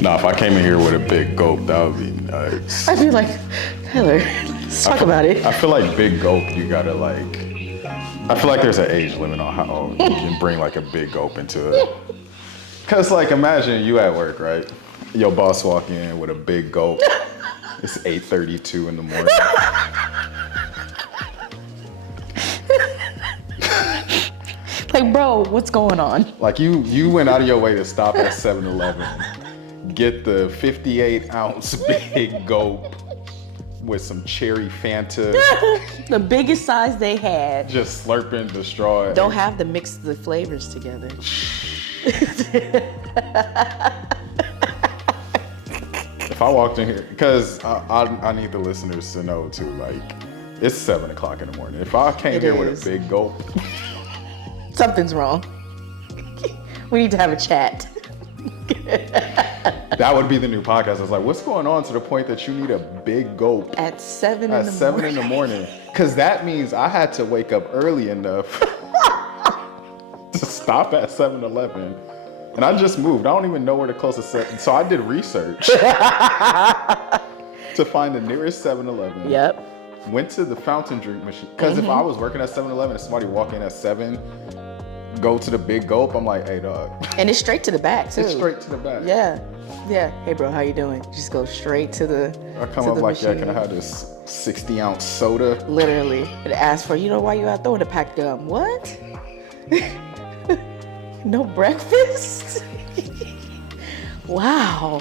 Nah, if I came in here with a big gulp, that would be nuts. I'd be like, Tyler, let's talk about it. I feel like big gulp, you gotta like. I feel like there's an age limit on how you can bring like a big gulp into it. Cause like imagine you at work, right? Your boss walk in with a big gulp. It's 8:32 in the morning. Like, bro, what's going on? Like you went out of your way to stop at 7-Eleven, get the 58-ounce big gulp with some cherry Fanta. The biggest size they had. Just slurping the straw. Don't have to mix the flavors together. If I walked in here, because I need the listeners to know too, like, it's 7 o'clock in the morning. If I came here with a big gulp. Something's wrong. We need to have a chat. That would be the new podcast. It's like, what's going on to the point that you need a big gulp at 7 in the morning? Because that means I had to wake up early enough to stop at 7-Eleven. And I just moved. I don't even know where the closest so I did research to find the nearest 7-Eleven. Yep. Went to the fountain drink machine. Because if I was working at 7-Eleven and somebody walk in at 7, go to the big gulp, I'm like, hey, dog. And it's straight to the back, too. It's straight to the back. Yeah. Yeah. Hey, bro, how you doing? Just go straight to the I come up like, machine. yeah, can I have this 60-ounce soda? Literally. It asks for, why you out throwing a packed gum? What? No breakfast? Wow.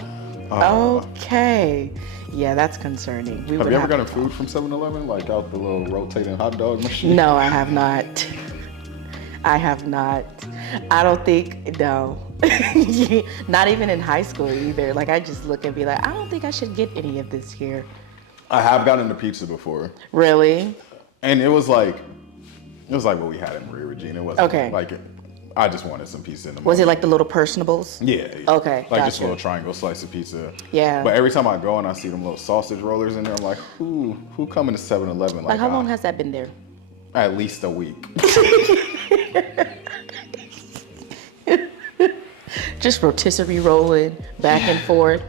Okay. Yeah, that's concerning. Have you ever gotten food from 7-Eleven, like out the little rotating hot dog machine? No, I have not. I have not. I don't think, no. Not even in high school either. Like, I just look and be like, I don't think I should get any of this here. I have gotten the pizza before. Really? And it was like what we had in Maria Regina. It wasn't okay. Like, I just wanted some pizza in the morning. Was it like the little personables? Yeah. Okay. Like just a little triangle slice of pizza. Yeah. But every time I go and I see them little sausage rollers in there, I'm like, who coming to 7-Eleven? Like how long has that been there? At least a week. Just rotisserie rolling back and forth.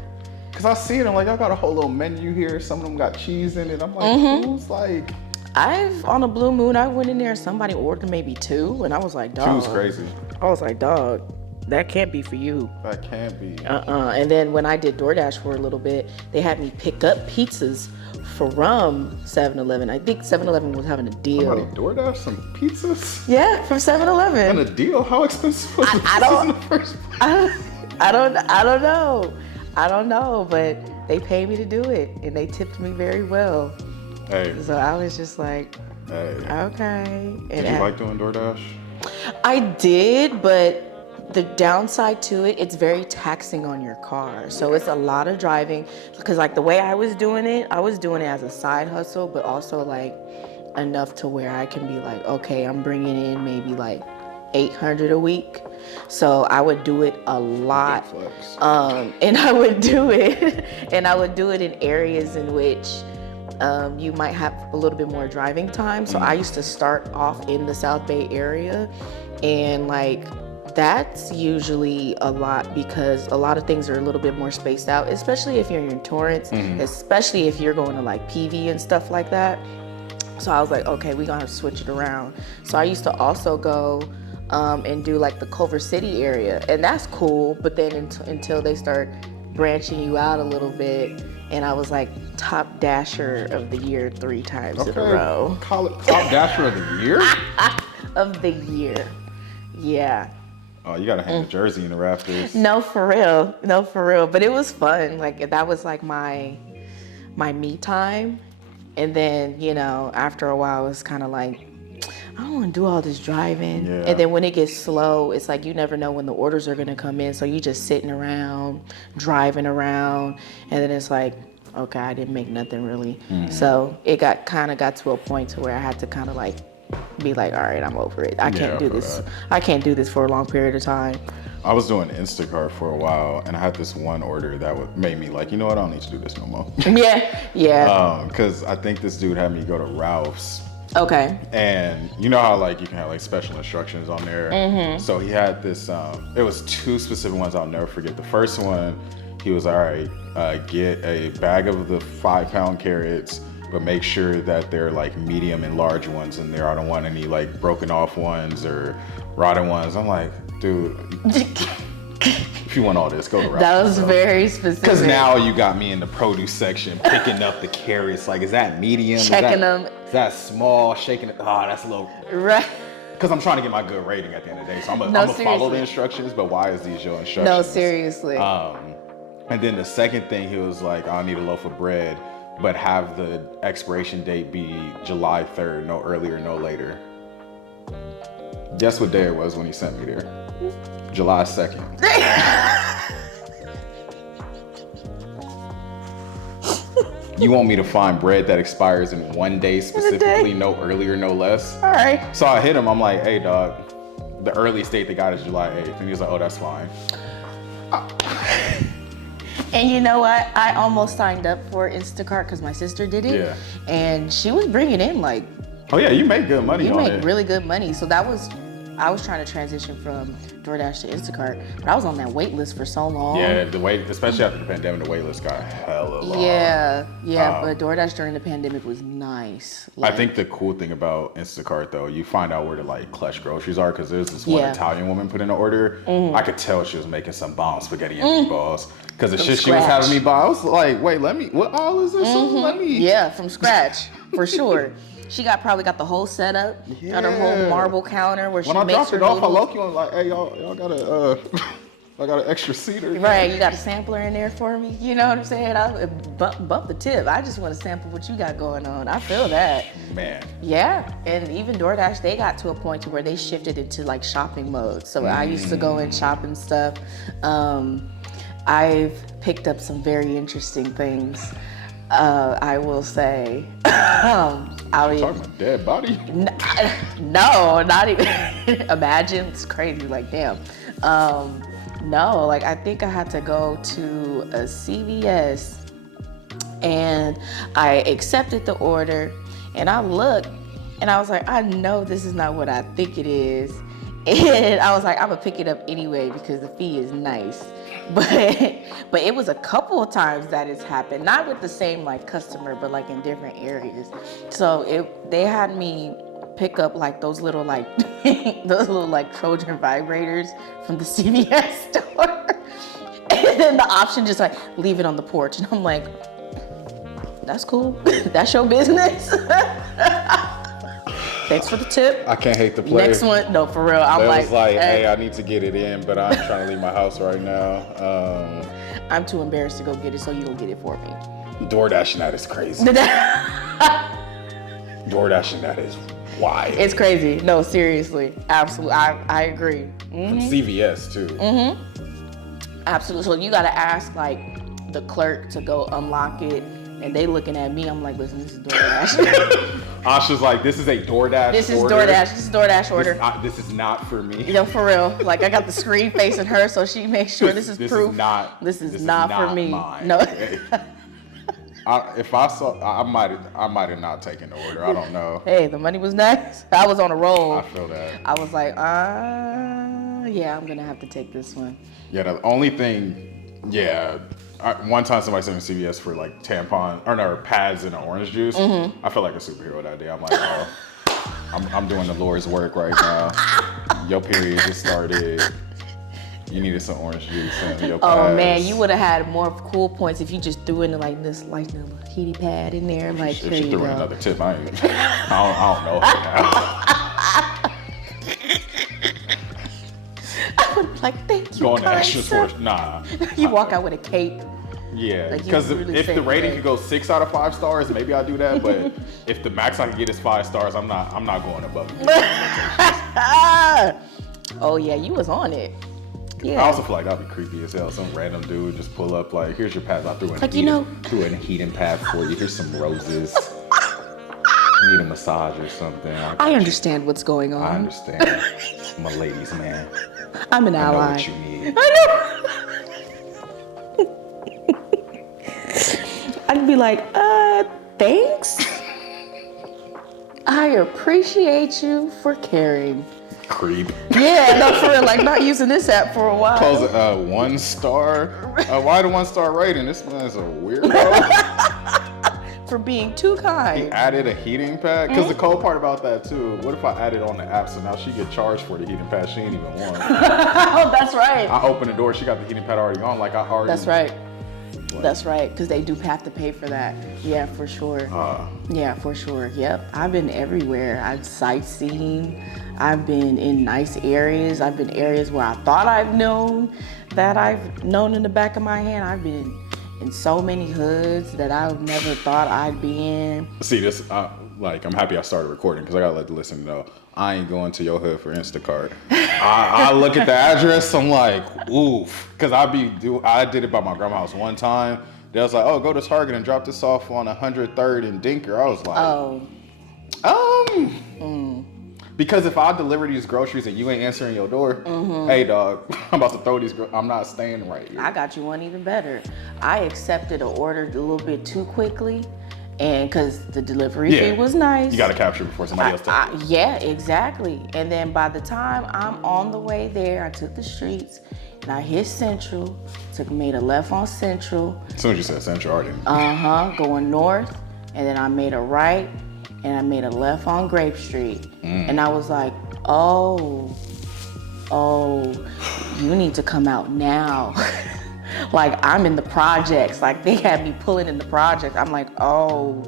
Cause I see it, I'm like, I got a whole little menu here. Some of them got cheese in it. I'm like, who's like? On a blue moon, I went in there and somebody ordered maybe 2, and I was like, dog. 2 was crazy. I was like, dog, that can't be for you. That can't be. And then when I did DoorDash for a little bit, they had me pick up pizzas from 7-Eleven. I think 7-Eleven was having a deal. Somebody DoorDash some pizzas? Yeah, from 7-Eleven. And a deal? How expensive was the pizzas in the first place? I don't know. I don't know, but they paid me to do it, and they tipped me very well. Hey. So I was just like, hey. Okay. Did you like doing DoorDash? I did, but the downside to it, it's very taxing on your car. So it's a lot of driving, because like the way I was doing it as a side hustle, but also like enough to where I can be like, okay, I'm bringing in maybe like $800 a week. So I would do it a lot. And I would do it in areas in which you might have a little bit more driving time. So I used to start off in the South Bay area, and like that's usually a lot because a lot of things are a little bit more spaced out, especially if you're in Torrance, especially if you're going to like PV and stuff like that. So I was like, okay, we're gonna switch it around. So I used to also go and do like the Culver City area, and that's cool, but then until they start branching you out a little bit, and I was like top dasher of the year 3 times in a row. Call it top dasher of the year? Of the year, yeah. Oh, you gotta hang the jersey in the rafters. No, for real. But it was fun. Like that was like my me time. And then, after a while, it was kind of like, I don't want to do all this driving. Yeah. And then when it gets slow, it's like you never know when the orders are going to come in. So you just sitting around, driving around. And then it's like, okay, I didn't make nothing really. So it got to a point to where I had to kind of like be like, all right, I'm over it. I can't do this. I can't do this for a long period of time. I was doing Instacart for a while, and I had this one order that made me like, you know what, I don't need to do this no more. Yeah. Because I think this dude had me go to Ralph's. Okay. And you know how like you can have like special instructions on there. So he had this. It was 2 specific ones I'll never forget. The first one, He was all right. Get a bag of the 5-pound carrots, but make sure that they're like medium and large ones in there. I don't want any like broken off ones or rotten ones. I'm like, dude, if you want all this, go to Ralph's. That was very specific. Because now you got me in the produce section picking up the carrots. Like, is that medium? Checking them. Is that small? Shaking it? Oh, that's low. Right. Because I'm trying to get my good rating at the end of the day. So I'm going to follow the instructions, but why is these your instructions? No, seriously. And then the second thing, he was like, I'll need a loaf of bread, but have the expiration date be July 3rd, no earlier, no later. Guess what day it was when he sent me there? July 2nd. You want me to find bread that expires in 1 day specifically, no earlier, no less? All right. So I hit him, I'm like, hey dog, the earliest date they got is July 8th. And he was like, oh, that's fine. And you know what? I almost signed up for Instacart because my sister did it. Yeah. And she was bringing in like... Oh yeah, you make good money on it. You make really good money. So that was... I was trying to transition from DoorDash to Instacart, but I was on that wait list for so long. Yeah, the wait, especially after the pandemic, the wait list got hella long. Yeah, but DoorDash during the pandemic was nice. I think the cool thing about Instacart though, you find out where the like clutch groceries are, because there's this one Italian woman put in an order. I could tell she was making some bomb spaghetti and meatballs, because the shit she was having me buy, I was like, wait, what all is this? Let me. Yeah, from scratch, for sure. She probably got the whole setup, got her whole marble counter where she makes her noodles. When I dropped it off, I low-key was like, hey, y'all got I got an extra seater. Right, you got a sampler in there for me. You know what I'm saying? I bump the tip. I just want to sample what you got going on. I feel that. Man. Yeah, and even DoorDash, they got to a point to where they shifted into like shopping mode. So I used to go and shop and stuff. I've picked up some very interesting things. I will say, talking about dead body? No, not even. Imagine, it's crazy. Like, damn. No, like I think I had to go to a CVS, and I accepted the order, and I looked, and I was like, I know this is not what I think it is, and I was like, I'm gonna pick it up anyway because the fee is nice. But it was a couple of times that it's happened, not with the same like customer, but like in different areas. So they had me pick up like those little like Trojan vibrators from the CVS store, and then the option just like leave it on the porch, and I'm like, that's cool. That's your business. Thanks for the tip. I can't hate the player. Next one, no, for real. I'm like, hey, I need to get it in, but I'm trying to leave my house right now. I'm too embarrassed to go get it, so you go get it for me. DoorDashing that is crazy. DoorDashing that is wild. It's crazy. No, seriously, absolutely. I agree. From CVS too. Absolutely. So you gotta ask like the clerk to go unlock it. And they looking at me, I'm like, listen, this is DoorDash. Asha's like, this is a DoorDash This is DoorDash order. This is not for me. You know, for real. Like, I got the screen facing her, so she makes sure this is proof. This is not for me. Mine. No. If I saw, I might have not taken the order. I don't know. Hey, the money was nice. I was on a roll. I feel that. I was like, yeah, I'm gonna have to take this one. Yeah, the only thing, one time somebody sent me CVS for like pads and orange juice. I felt like a superhero that day. I'm like, oh, I'm doing the Lord's work right now. Your period just started. You needed some orange juice and your pads. Oh man, you would have had more cool points if you just threw in like this like little heaty pad in there. Like, she threw in another tip. I don't know. I would be like, thank you. Going to extra source, nah. You walk out with a cape. Yeah, because if the rating could go 6 out of 5 stars, maybe I'll do that. But if the max I can get is 5 stars, I'm not going above it. Oh yeah, you was on it. Yeah. I also feel like that'd be creepy as hell. Some random dude just pull up like, here's your pads. I threw in threw in a heating pad for you. Here's some roses. Need a massage or something. I understand what's going on. I understand. I'm a ladies' man. I'm an ally. I know what you need. I know. I'd be like, thanks. I appreciate you for caring. Creep. Yeah, no, for real, like not using this app for a while. Close it, 1 star. Why the 1 star rating? This man's a weirdo. For being too kind. He added a heating pad. Because the cold part about that too, what if I added on the app so now she get charged for the heating pad she ain't even want? Oh, that's right. I opened the door, she got the heating pad already on, like I already. That's right. That's right, because they do have to pay for that. Yeah, for sure. Yeah, for sure. Yep. I've been everywhere. I've sightseeing. I've been in nice areas. I've been areas where I thought I've known that I've known in the back of my hand. I've been in so many hoods that I never thought I'd be in. See, this, I'm happy I started recording because I gotta let the listener know I ain't going to your hood for Instacart. I look at the address, I'm like, oof. Because I did it by my grandma's house one time. They was like, oh, go to Target and drop this off on 103rd and Dinker. I was like, because if I deliver these groceries and you ain't answering your door, hey dog, I'm about to throw these, I'm not staying right here. I got you one even better. I accepted an order a little bit too quickly, and because the delivery fee was nice. You got to capture before somebody else takes it. Yeah, exactly. And then by the time I'm on the way there, I took the streets and I hit Central, made a left on Central. As soon as you said Central, already. Going north, and then I made a right, and I made a left on Grape Street. And I was like, oh, you need to come out now. Like, I'm in the projects. Like, they had me pulling in the projects. I'm like, oh,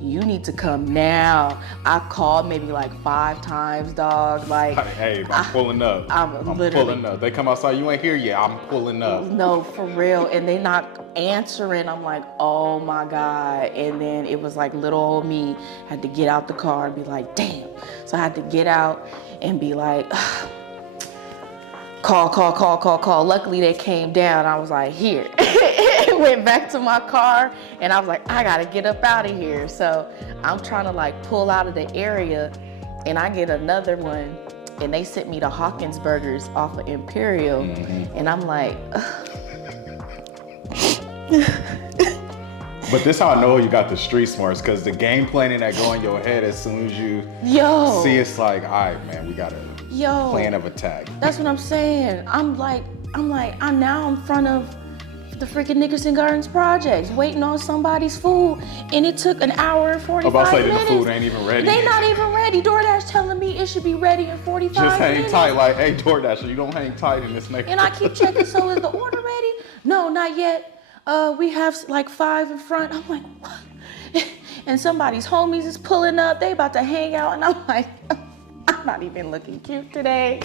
you need to come now. I called maybe like 5 times, dog. Like, hey, I'm pulling up. I'm pulling up. They come outside, you ain't here yet. I'm pulling up. No, for real. And they not answering. I'm like, oh my God. And then it was like little old me had to get out the car and be like, damn. So I had to get out and be like, call. Luckily they came down. I was like, here. Went back to my car and I was like, I gotta get up out of here. So I'm trying to like pull out of the area and I get another one and they sent me to Hawkins Burgers off of Imperial. And I'm like, But this how I know you got the street smarts, because the game planning that go in your head as soon as you see it's like, all right, man, we got a plan of attack. That's what I'm saying. I'm now in front of the freaking Nickerson Gardens projects, waiting on somebody's food, and it took an hour and 45 minutes. I'm about to say that the food ain't even ready. They not even ready. DoorDash telling me it should be ready in 45 minutes. Just hang tight, like, hey, DoorDash, you don't hang tight in this neighborhood. And I keep checking, so is the order ready? No, not yet. We have like 5 in front. I'm like, what? And somebody's homies is pulling up. They about to hang out, and I'm like, I'm not even looking cute today.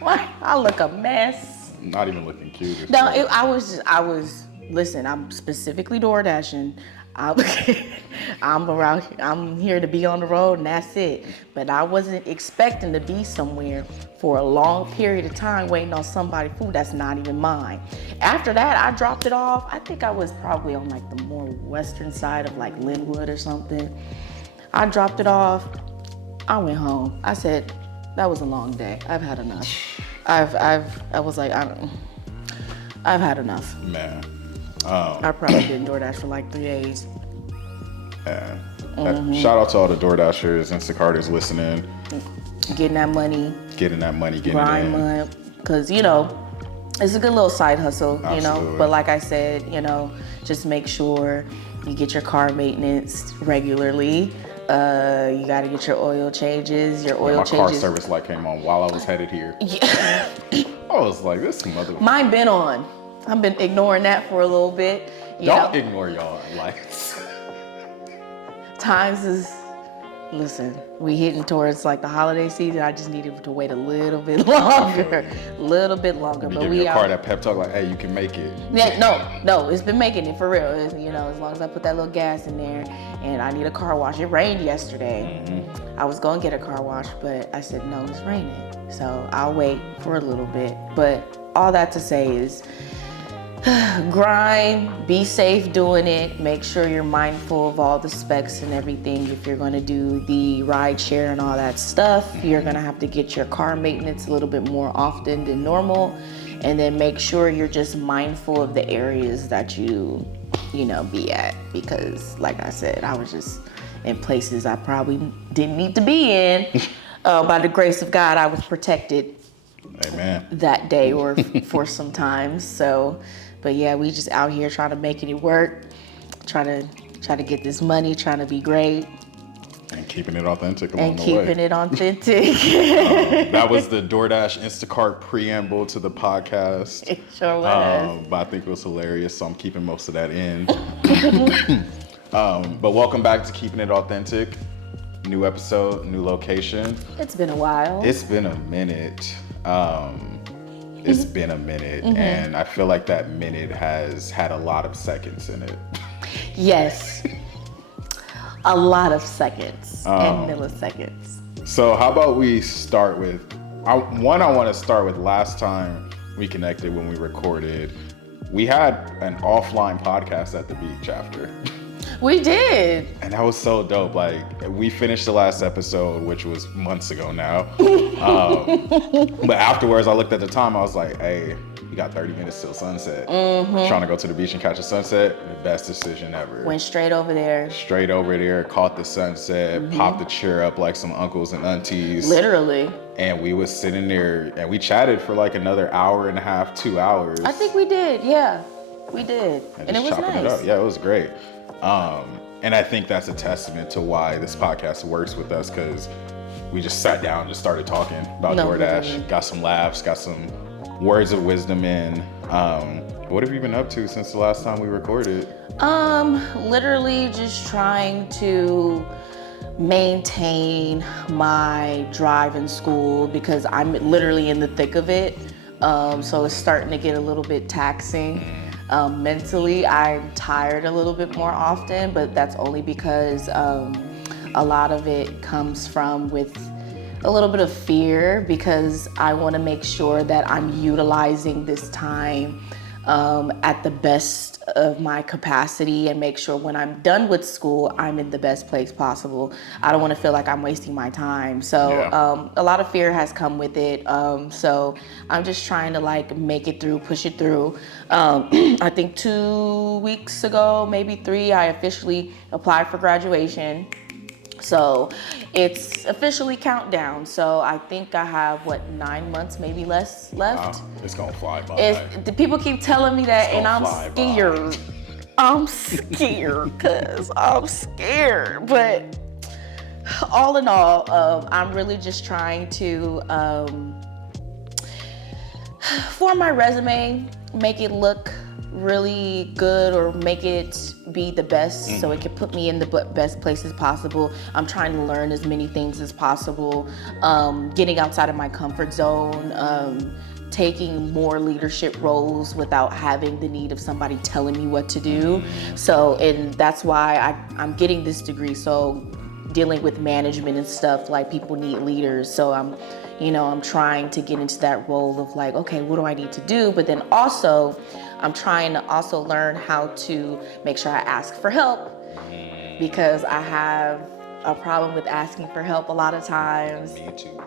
Why? I look a mess. Not even looking cute. No, listen, I'm specifically DoorDashing. I'm here to be on the road and that's it. But I wasn't expecting to be somewhere for a long period of time waiting on somebody's food that's not even mine. After that, I dropped it off. I think I was probably on like the more western side of like Linwood or something. I dropped it off. I went home. I said, that was a long day. I've had enough. I've had enough. Man. I probably did DoorDash for like 3 days. Yeah. Shout out to all the DoorDashers, Instacarters listening. Getting that money. Getting grind it in. Money. Because, it's a good little side hustle, Absolutely. But like I said, just make sure you get your car maintenance regularly. You got to get your oil changes. My car service light came on while I was headed here. Yeah. I was like, this mother. Mine been on. I've been ignoring that for a little bit. Don't ignore y'all lights. Listen, we hitting towards like the holiday season. I just needed to wait a little bit longer. But give your car that pep talk like, hey, you can make it. Yeah, no, it's been making it for real. It's, as long as I put that little gas in there, and I need a car wash. It rained yesterday. I was gonna get a car wash, but I said no, it's raining, so I'll wait for a little bit. But all that to say is, grind, be safe doing it. Make sure you're mindful of all the specs and everything. If you're gonna do the ride share and all that stuff, you're gonna have to get your car maintenance a little bit more often than normal. And then make sure you're just mindful of the areas that you be at. Because like I said, I was just in places I probably didn't need to be in. by the grace of God, I was protected Amen. that day or for some time. So, but yeah, we just out here trying to make it work, trying to get this money, trying to be great. And keeping it authentic along the way. And keeping it authentic. That was the DoorDash Instacart preamble to the podcast. It sure was. But I think it was hilarious, so I'm keeping most of that in. But welcome back to Keeping It Authentic. New episode, new location. It's been a while. It's been a minute. And I feel like that minute has had a lot of seconds in it. Yes. A lot of seconds and milliseconds. So how about we start with, I want to start with last time we connected when we recorded. We had an offline podcast at the beach after. We did. And that was so dope. Like, we finished the last episode, which was months ago now. But afterwards, I looked at the time, I was like, hey, we got 30 minutes till sunset. Trying to go to the beach and catch a sunset, the best decision ever. Went straight over there. Straight over there, caught the sunset, popped the chair up like some uncles and aunties. Literally. And we was sitting there and we chatted for like another hour and a half, 2 hours. I think we did, yeah. We did. And it was nice. Yeah, it was great. And I think that's a testament to why this podcast works with us, because we just sat down and just started talking about DoorDash, literally. Got some laughs, got some words of wisdom in. What have you been up to since the last time we recorded? Literally just trying to maintain my drive in school because I'm literally in the thick of it. So it's starting to get a little bit taxing. Mentally, I'm tired a little bit more often, but that's only because a lot of it comes from with a little bit of fear, because I want to make sure that I'm utilizing this time at the best of my capacity and make sure when I'm done with school, I'm in the best place possible. I don't want to feel like I'm wasting my time. So a lot of fear has come with it. So I'm just trying to like make it through, push it through. I think 2 weeks ago, maybe 3, I officially applied for graduation. So it's officially countdown. So I think I have 9 months, maybe less left. Wow, it's gonna fly by. The people keep telling me that, and I'm scared. By. I'm scared, cause I'm scared. But all in all, I'm really just trying to, for my resume, make it look really good or make it be the best so it can put me in the best places possible. I'm trying to learn as many things as possible, getting outside of my comfort zone, taking more leadership roles without having the need of somebody telling me what to do. So, and that's why I'm getting this degree. So dealing with management and stuff, like people need leaders. So I'm trying to get into that role of like, okay, what do I need to do? But then also, I'm trying to also learn how to make sure I ask for help, because I have a problem with asking for help a lot of times. Me too.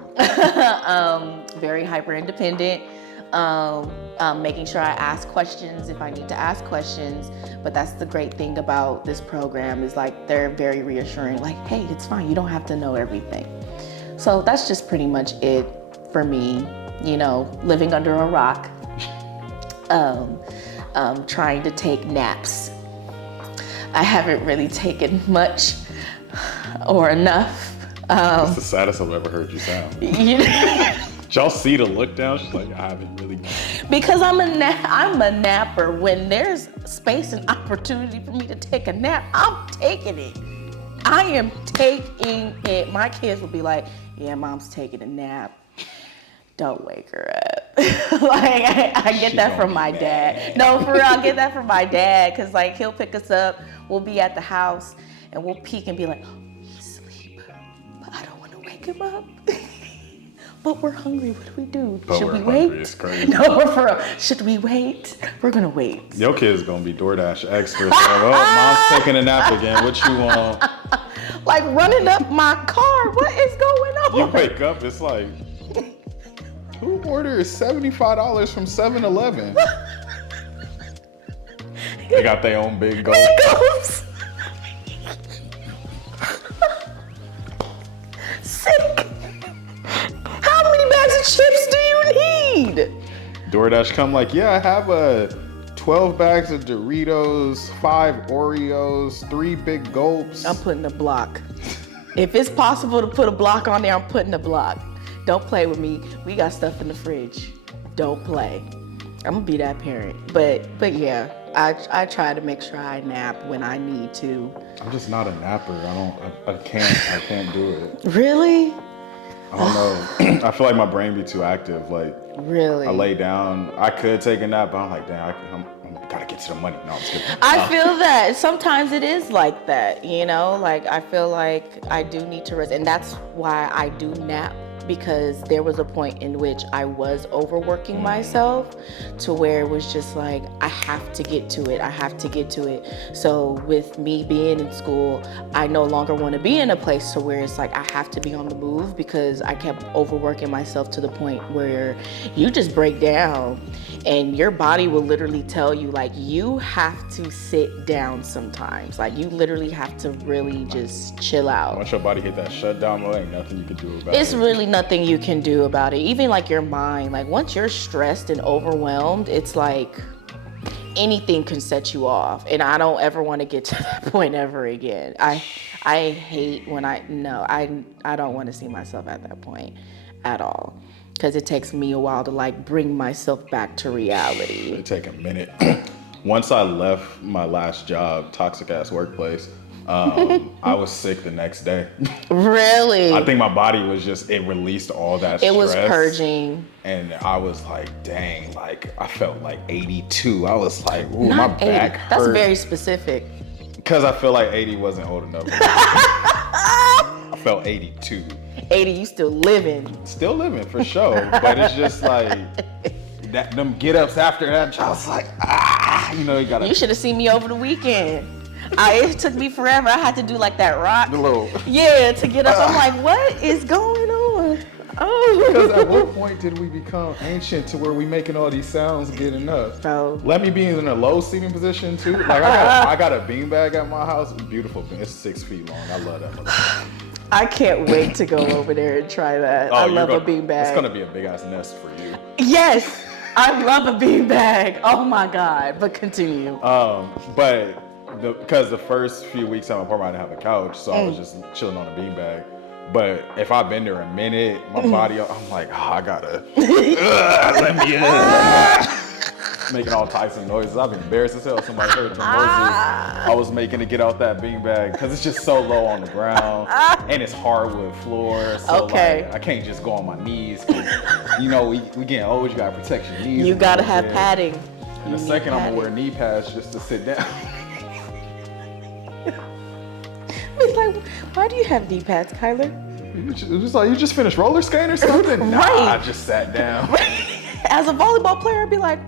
Very hyper independent. Making sure I ask questions if I need to ask questions. But that's the great thing about this program is like they're very reassuring. Like, hey, it's fine. You don't have to know everything. So that's just pretty much it for me. Living under a rock. Trying to take naps. I haven't really taken much or enough. That's the saddest I've ever heard you sound. Did y'all see the look down? She's like, I haven't really. Because I'm a napper. When there's space and opportunity for me to take a nap, I'm taking it. I am taking it. My kids will be like, yeah, mom's taking a nap. Don't wake her up. Like, I get that from my dad. No, for real, I get that from my dad. Because, like, he'll pick us up. We'll be at the house. And we'll peek and be like, oh, he's asleep. But I don't want to wake him up. But we're hungry. What do we do? Should we wait? It's crazy. No, for real. Should we wait? We're going to wait. Your kid's going to be DoorDash experts. Like, oh, mom's taking a nap again. What you want? Like running up my car. What is going on? You wake up, it's like, who orders $75 from 7-Eleven? They got their own Big Gulp. Big Gulps. Sick. chips do you need? DoorDash come like, yeah, I have 12 bags of Doritos, 5 Oreos, 3 Big Gulps. I'm putting a block. If it's possible to put a block on there, I'm putting a block. Don't play with me. We got stuff in the fridge. Don't play. I'm gonna be that parent. But yeah, I try to make sure I nap when I need to. I'm just not a napper. I can't do it. Really? I don't know. I feel like my brain be too active. Like, really? I lay down. I could take a nap, but I'm like, damn, I gotta get to the money. No, I'm just kidding. I feel that sometimes it is like that, you know? Like, I feel like I do need to rest. And that's why I do nap, because there was a point in which I was overworking myself to where it was just like, I have to get to it. I have to get to it. So with me being in school, I no longer want to be in a place to where it's like, I have to be on the move, because I kept overworking myself to the point where you just break down and your body will literally tell you, like, you have to sit down sometimes. Like, you literally have to really just chill out. Once your body hit that shutdown mode, ain't nothing you can do about it. It's really nothing you can do about it. Even like your mind, like once you're stressed and overwhelmed, it's like anything can set you off. And I don't ever want to get to that point ever again. I hate when I don't want to see myself at that point at all. Because it takes me a while to like bring myself back to reality. It take a minute. Once I left my last job, toxic ass workplace, I was sick the next day. Really? I think my body was it released all that stress. It was purging. And I was like, dang, like I felt like 82. I was like, ooh, Not my 80. back hurt. That's very specific. Because I feel like 80 wasn't old enough. I felt 82. 80, you still living. Still living for sure. But it's just like, them get-ups after that, I was like, you know, you gotta. You should have seen me over the weekend. It took me forever. I had to do like that rock. The little. Yeah, to get up. I'm like, what is going on? Oh. Because at what point did we become ancient to where we making all these sounds getting up? Bro. Let me be in a low seating position too. Like I got a beanbag at my house. Beautiful. It's 6 feet long. I love that motherfucker. I can't wait to go over there and try that. I love a beanbag. It's gonna be a big ass nest for you. Yes, I love a beanbag. Oh my God. But continue. But because the first few weeks at my apartment, I didn't have a couch, so I was just chilling on a beanbag. But if I've been there a minute, my body, I'm like, I gotta, let me making all types of noises. I've been embarrassed as hell. Somebody heard the noises I was making to get out that beanbag, because it's just so low on the ground and it's hardwood floor. So like, I can't just go on my knees. You know, we getting old. You gotta protect your knees. You gotta have padding. In a second, I'm gonna wear knee pads just to sit down. It's like, why do you have knee pads, Kyler? It was like, you just finished roller skating or something? Nah, Right. I just sat down. As a volleyball player, I'd be like,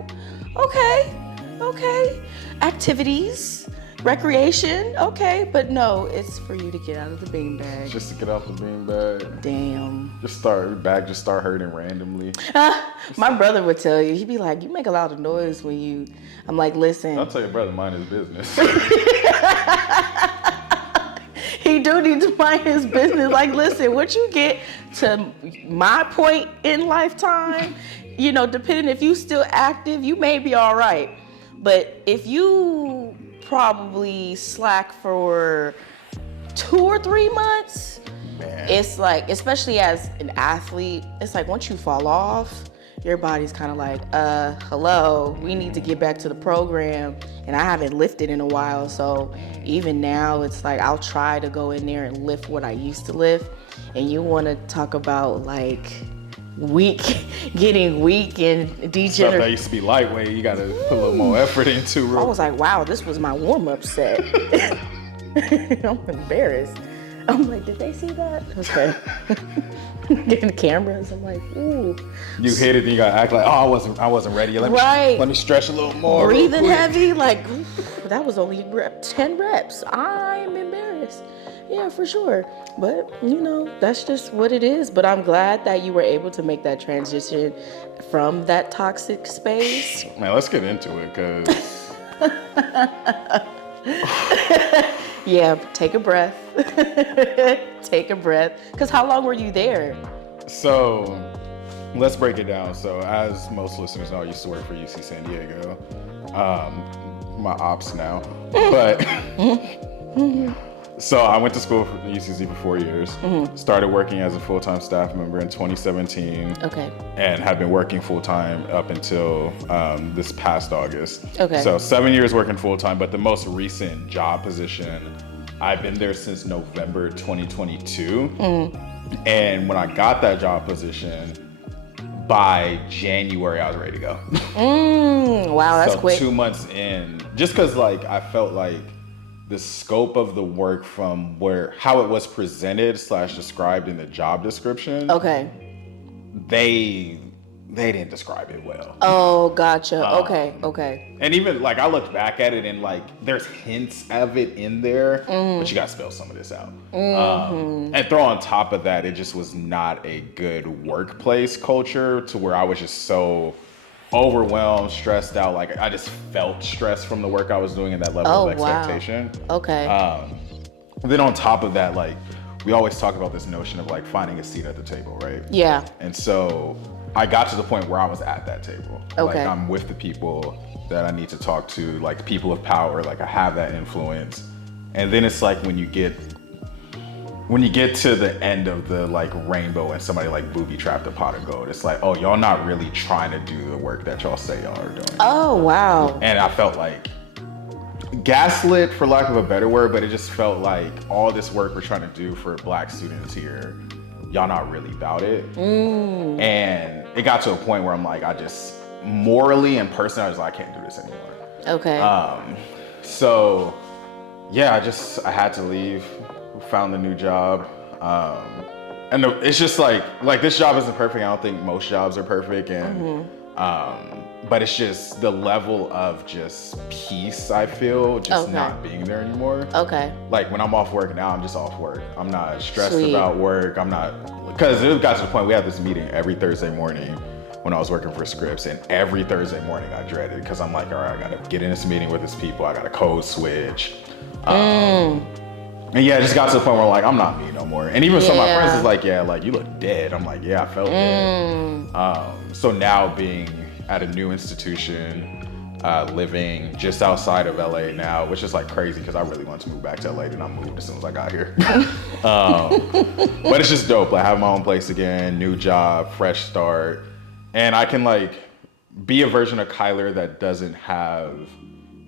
okay, activities, recreation, okay, but no, it's for you to get out of the beanbag. Just to get out the beanbag. Damn. Your back just start hurting randomly. My brother would tell you, he'd be like, you make a lot of noise when you, I'm like, listen. I'll tell your brother, mind his business. He do need to mind his business. Like, listen, once you get to my point in lifetime, you know, depending if you still active, you may be all right. But if you probably slack for 2 or 3 months, man, it's like, especially as an athlete, it's like once you fall off, your body's kind of like, hello, we need to get back to the program. And I haven't lifted in a while, so even now it's like I'll try to go in there and lift what I used to lift. And you want to talk about like getting weak and degenerate. Stuff that used to be lightweight, you got to put a little more effort into. I was like, wow, this was my warm-up set. I'm embarrassed. I'm like, did they see that? Okay. Getting cameras, I'm like, ooh. You hit it, then you gotta act like, oh, I wasn't ready. Let me stretch a little more. Breathing heavy, like, that was only 10 reps. I'm embarrassed. Yeah, for sure. But, you know, that's just what it is. But I'm glad that you were able to make that transition from that toxic space. Man, let's get into it, because... Yeah, take a breath. Take a breath. Because how long were you there? So, let's break it down. So as most listeners know, I used to work for UC San Diego. My ops now. But so I went to school for UCC for 4 years. Started working as a full-time staff member in 2017. Okay. And had been working full-time up until this past August. Okay. So 7 years working full-time, but the most recent job position, I've been there since November 2022. And when I got that job position, by January, I was ready to go. Wow, that's so quick. 2 months in, just because like I felt like the scope of the work from how it was presented / described in the job description. Okay. They didn't describe it well. Oh, gotcha. Okay. And even like I looked back at it and like there's hints of it in there, but you gotta spell some of this out. And throw on top of that, it just was not a good workplace culture to where I was just so overwhelmed, stressed out. Like I just felt stress from the work I was doing and that level of expectation. Wow. Okay. Then on top of that, like we always talk about this notion of like finding a seat at the table, right? Yeah. And so I got to the point where I was at that table. Okay. Like I'm with the people that I need to talk to, like people of power, like I have that influence. And then it's like when you get to the end of the like rainbow and somebody like booby trapped a pot of gold, it's like, oh, y'all not really trying to do the work that y'all say y'all are doing. Oh, wow. And I felt like gaslit, for lack of a better word, but it just felt like all this work we're trying to do for Black students here, y'all not really about it. And it got to a point where I'm like, I just morally and personally, I was like, I can't do this anymore. Okay. So yeah, I had to leave, found a new job. And it's just like this job isn't perfect. I don't think most jobs are perfect. And, but it's just the level of just peace I feel just not being there anymore. Okay. Like when I'm off work now, I'm just off work. I'm not stressed about work. I'm not, because it got to the point we had this meeting every Thursday morning when I was working for Scripps, and every Thursday morning I dreaded because I'm like, all right, I gotta get in this meeting with these people. I gotta code switch. And yeah, it just got to the point where like, I'm not me no more. And even some of my friends is like, yeah, like you look dead. I'm like, yeah, I felt dead. So now being at a new institution, living just outside of LA now, which is like crazy because I really wanted to move back to LA and I moved as soon as I got here. But it's just dope. Like, I have my own place again, new job, fresh start. And I can like be a version of Kyler that doesn't have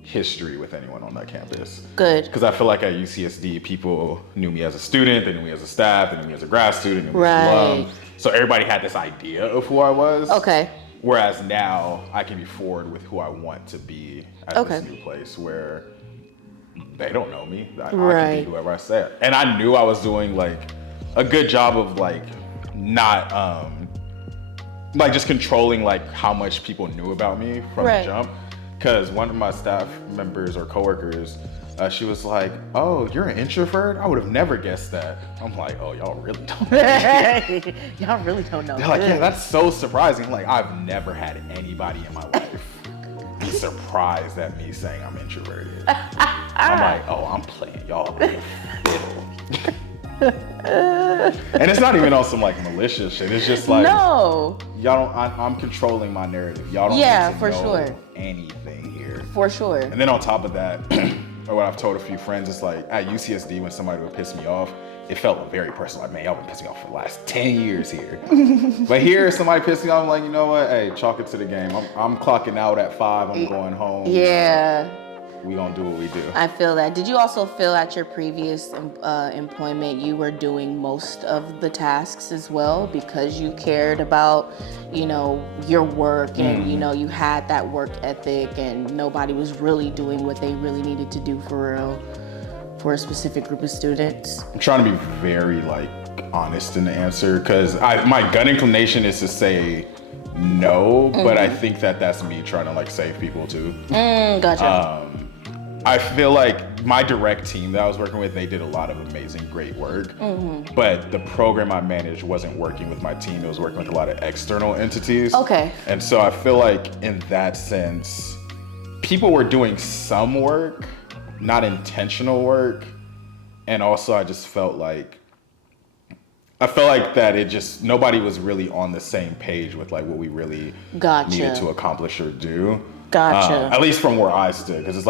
history with anyone on that campus. Good. Because I feel like at UCSD, people knew me as a student, they knew me as a staff, they knew me as a grad student, they knew me as an alum. So everybody had this idea of who I was. Okay. Whereas now I can be forward with who I want to be at this new place where they don't know me. I can be whoever I say. And I knew I was doing like a good job of like not like just controlling like how much people knew about me from the jump. Because one of my staff members or coworkers, she was like, oh, you're an introvert? I would have never guessed that. I'm like, oh, y'all really don't know me. Y'all really don't know. They're like, yeah, that's so surprising. Like, I've never had anybody in my life be surprised at me saying I'm introverted. I'm like, oh, I'm playing y'all like a fiddle. And it's not even on some like malicious shit. It's just like, no, y'all don't. I'm controlling my narrative. Y'all don't need to know anything here. For sure. And then on top of that, or what I've told a few friends, it's like at UCSD when somebody would piss me off, it felt very personal. Like, man, y'all been pissing me off for the last 10 years here. But here, somebody pissed me off. I'm like, you know what? Hey, chalk it to the game. I'm clocking out at 5. I'm going home. Yeah. We gonna do what we do. I feel that. Did you also feel at your previous employment you were doing most of the tasks as well because you cared about, you know, your work and, you know, you had that work ethic and nobody was really doing what they really needed to do for real for a specific group of students? I'm trying to be very like honest in the answer because my gut inclination is to say no, but I think that's me trying to like save people too. Gotcha. I feel like my direct team that I was working with, they did a lot of amazing, great work. But the program I managed wasn't working with my team. It was working with a lot of external entities. Okay. And so I feel like in that sense, people were doing some work, not intentional work. And also I just felt like I feel like that nobody was really on the same page with like what we really needed to accomplish or do. Gotcha. At least from where I stood, because it's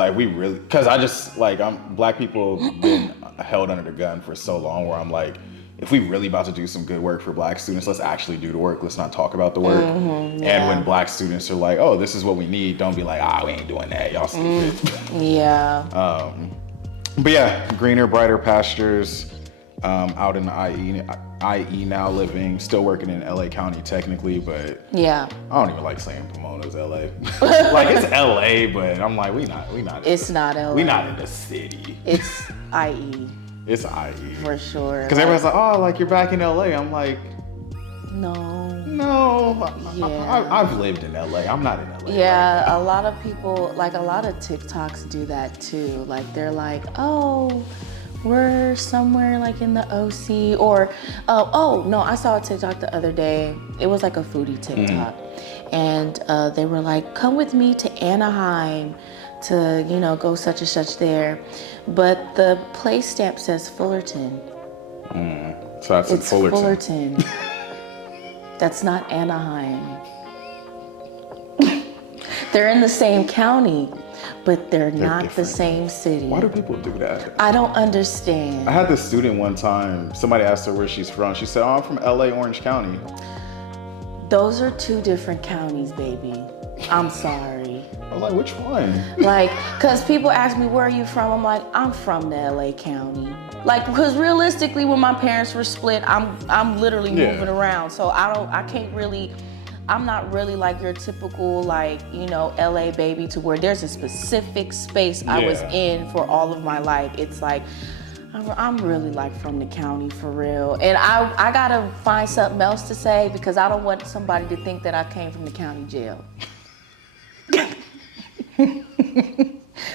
like black people been held under the gun for so long where I'm like, if we really about to do some good work for black students, let's actually do the work. Let's not talk about the work. Mm-hmm, yeah. And when black students are like, oh, this is what we need, don't be like, we ain't doing that. Y'all stupid. Yeah. But yeah, greener, brighter pastures. Out in the IE now, living, still working in LA County technically, but yeah, I don't even like saying Pomona's LA. Like it's LA, but I'm like, we not. It's not LA. We not in the city. It's IE. It's IE for sure. Because everyone's like, oh, like you're back in LA. I'm like, no. Yeah. I've lived in LA. I'm not in LA. Yeah, right now. a lot of people, like a lot of TikToks do that too. Like they're like, oh, we're somewhere like in the OC, or I saw a TikTok the other day. It was like a foodie TikTok, and they were like, come with me to Anaheim to go such and such there, but the place stamp says Fullerton. So that's it's in Fullerton. That's not Anaheim. They're in the same county, but they're not different. The same city. Why do people do that? I don't understand. I had this student one time, somebody asked her where she's from. She said, I'm from LA, Orange County. Those are two different counties, baby. I'm sorry. I'm like, which one? Like, because people ask me, where are you from? I'm like, I'm from the LA County. Like, because realistically, when my parents were split, I'm literally moving around. So I'm not really like your typical LA baby to where there's a specific space I was in for all of my life. It's like, I'm really like from the county for real. And I gotta find something else to say because I don't want somebody to think that I came from the county jail.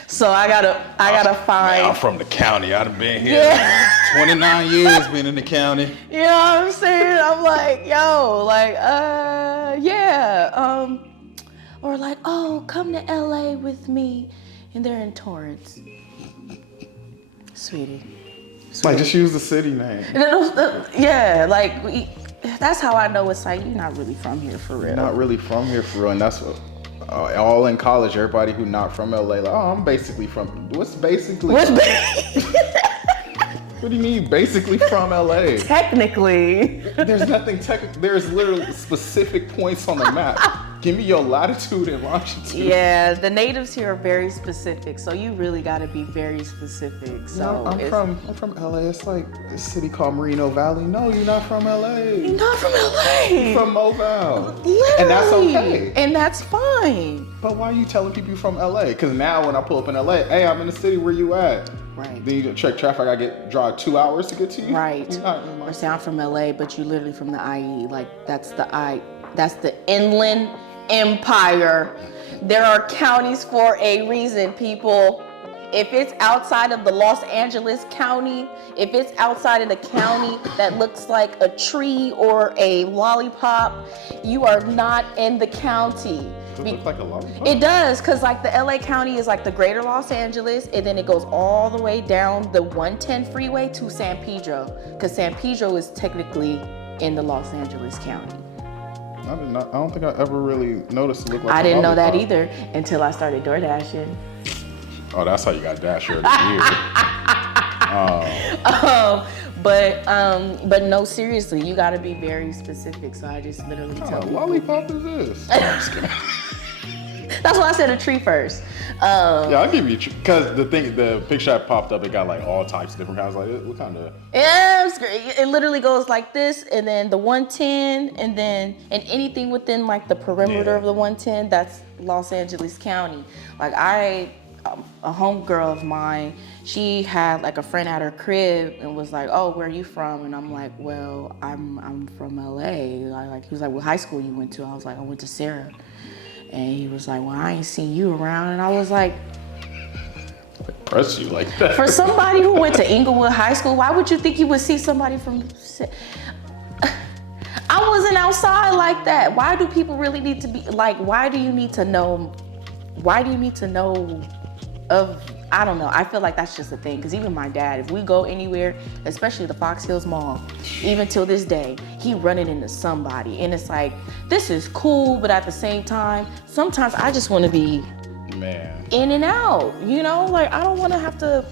So I gotta find. Man, I'm from the county. I've been here 29 years, been in the county. You know what I'm saying? I'm like, or like, oh, come to LA with me, and they're in Torrance. Sweetie. Like, just use the city name. That's how I know it's like, you're not really from here for real. You're not really from here for real, and that's what, all in college, everybody who not from LA, like, I'm basically from, What do you mean, basically from LA? Technically. There's nothing technical. There's literally specific points on the map. Give me your latitude and longitude. Yeah, the natives here are very specific, so you really got to be very specific. So no, I'm from LA. It's like a city called Moreno Valley. No, you're not from LA. You're not from LA. You're from Moval. Literally. And that's okay. And that's fine. But why are you telling people you're from LA? Because now when I pull up in LA, hey, I'm in the city, where you at? Right. Then you check traffic, I drive 2 hours to get to you? Right. Or say I'm from LA, but you literally from the IE. Like, that's the Inland Empire. There are counties for a reason, people. If it's outside of the Los Angeles County, if it's outside of the county that looks like a tree or a lollipop, you are not in the county. Does it look like a lollipop? It does, because like the LA County is like the greater Los Angeles, and then it goes all the way down the 110 freeway to San Pedro, because San Pedro is technically in the Los Angeles County. I don't think I ever really noticed it look like I a didn't know lollipop. that either until I started DoorDashing. Oh, that's how you got Dasher of the year. But no, seriously, you got to be very specific. So I just literally tell people. What lollipop is this? I'm just kidding. That's why I said a tree first. Yeah, I'll give you a tree. Because the picture that popped up, it got like all types of different kinds. Like, what kind of? Yeah, it literally goes like this, and then the 110, and anything within like the perimeter of the 110, that's Los Angeles County. Like a homegirl of mine, she had like a friend at her crib and was like, oh, where are you from? And I'm like, well, I'm from LA. He was like, what high school you went to? I was like, I went to Sarah. And he was like, well, I ain't seen you around. And I was like, press you like that. For somebody who went to Inglewood High School, why would you think you would see somebody from... I wasn't outside like that. Why do people really need to be like, why do you need to know I don't know. I feel like that's just a thing. Because even my dad, if we go anywhere, especially the Fox Hills Mall, even till this day, he running into somebody. And it's like, this is cool, but at the same time, sometimes I just want to be in and out. You know, like I don't want to have to.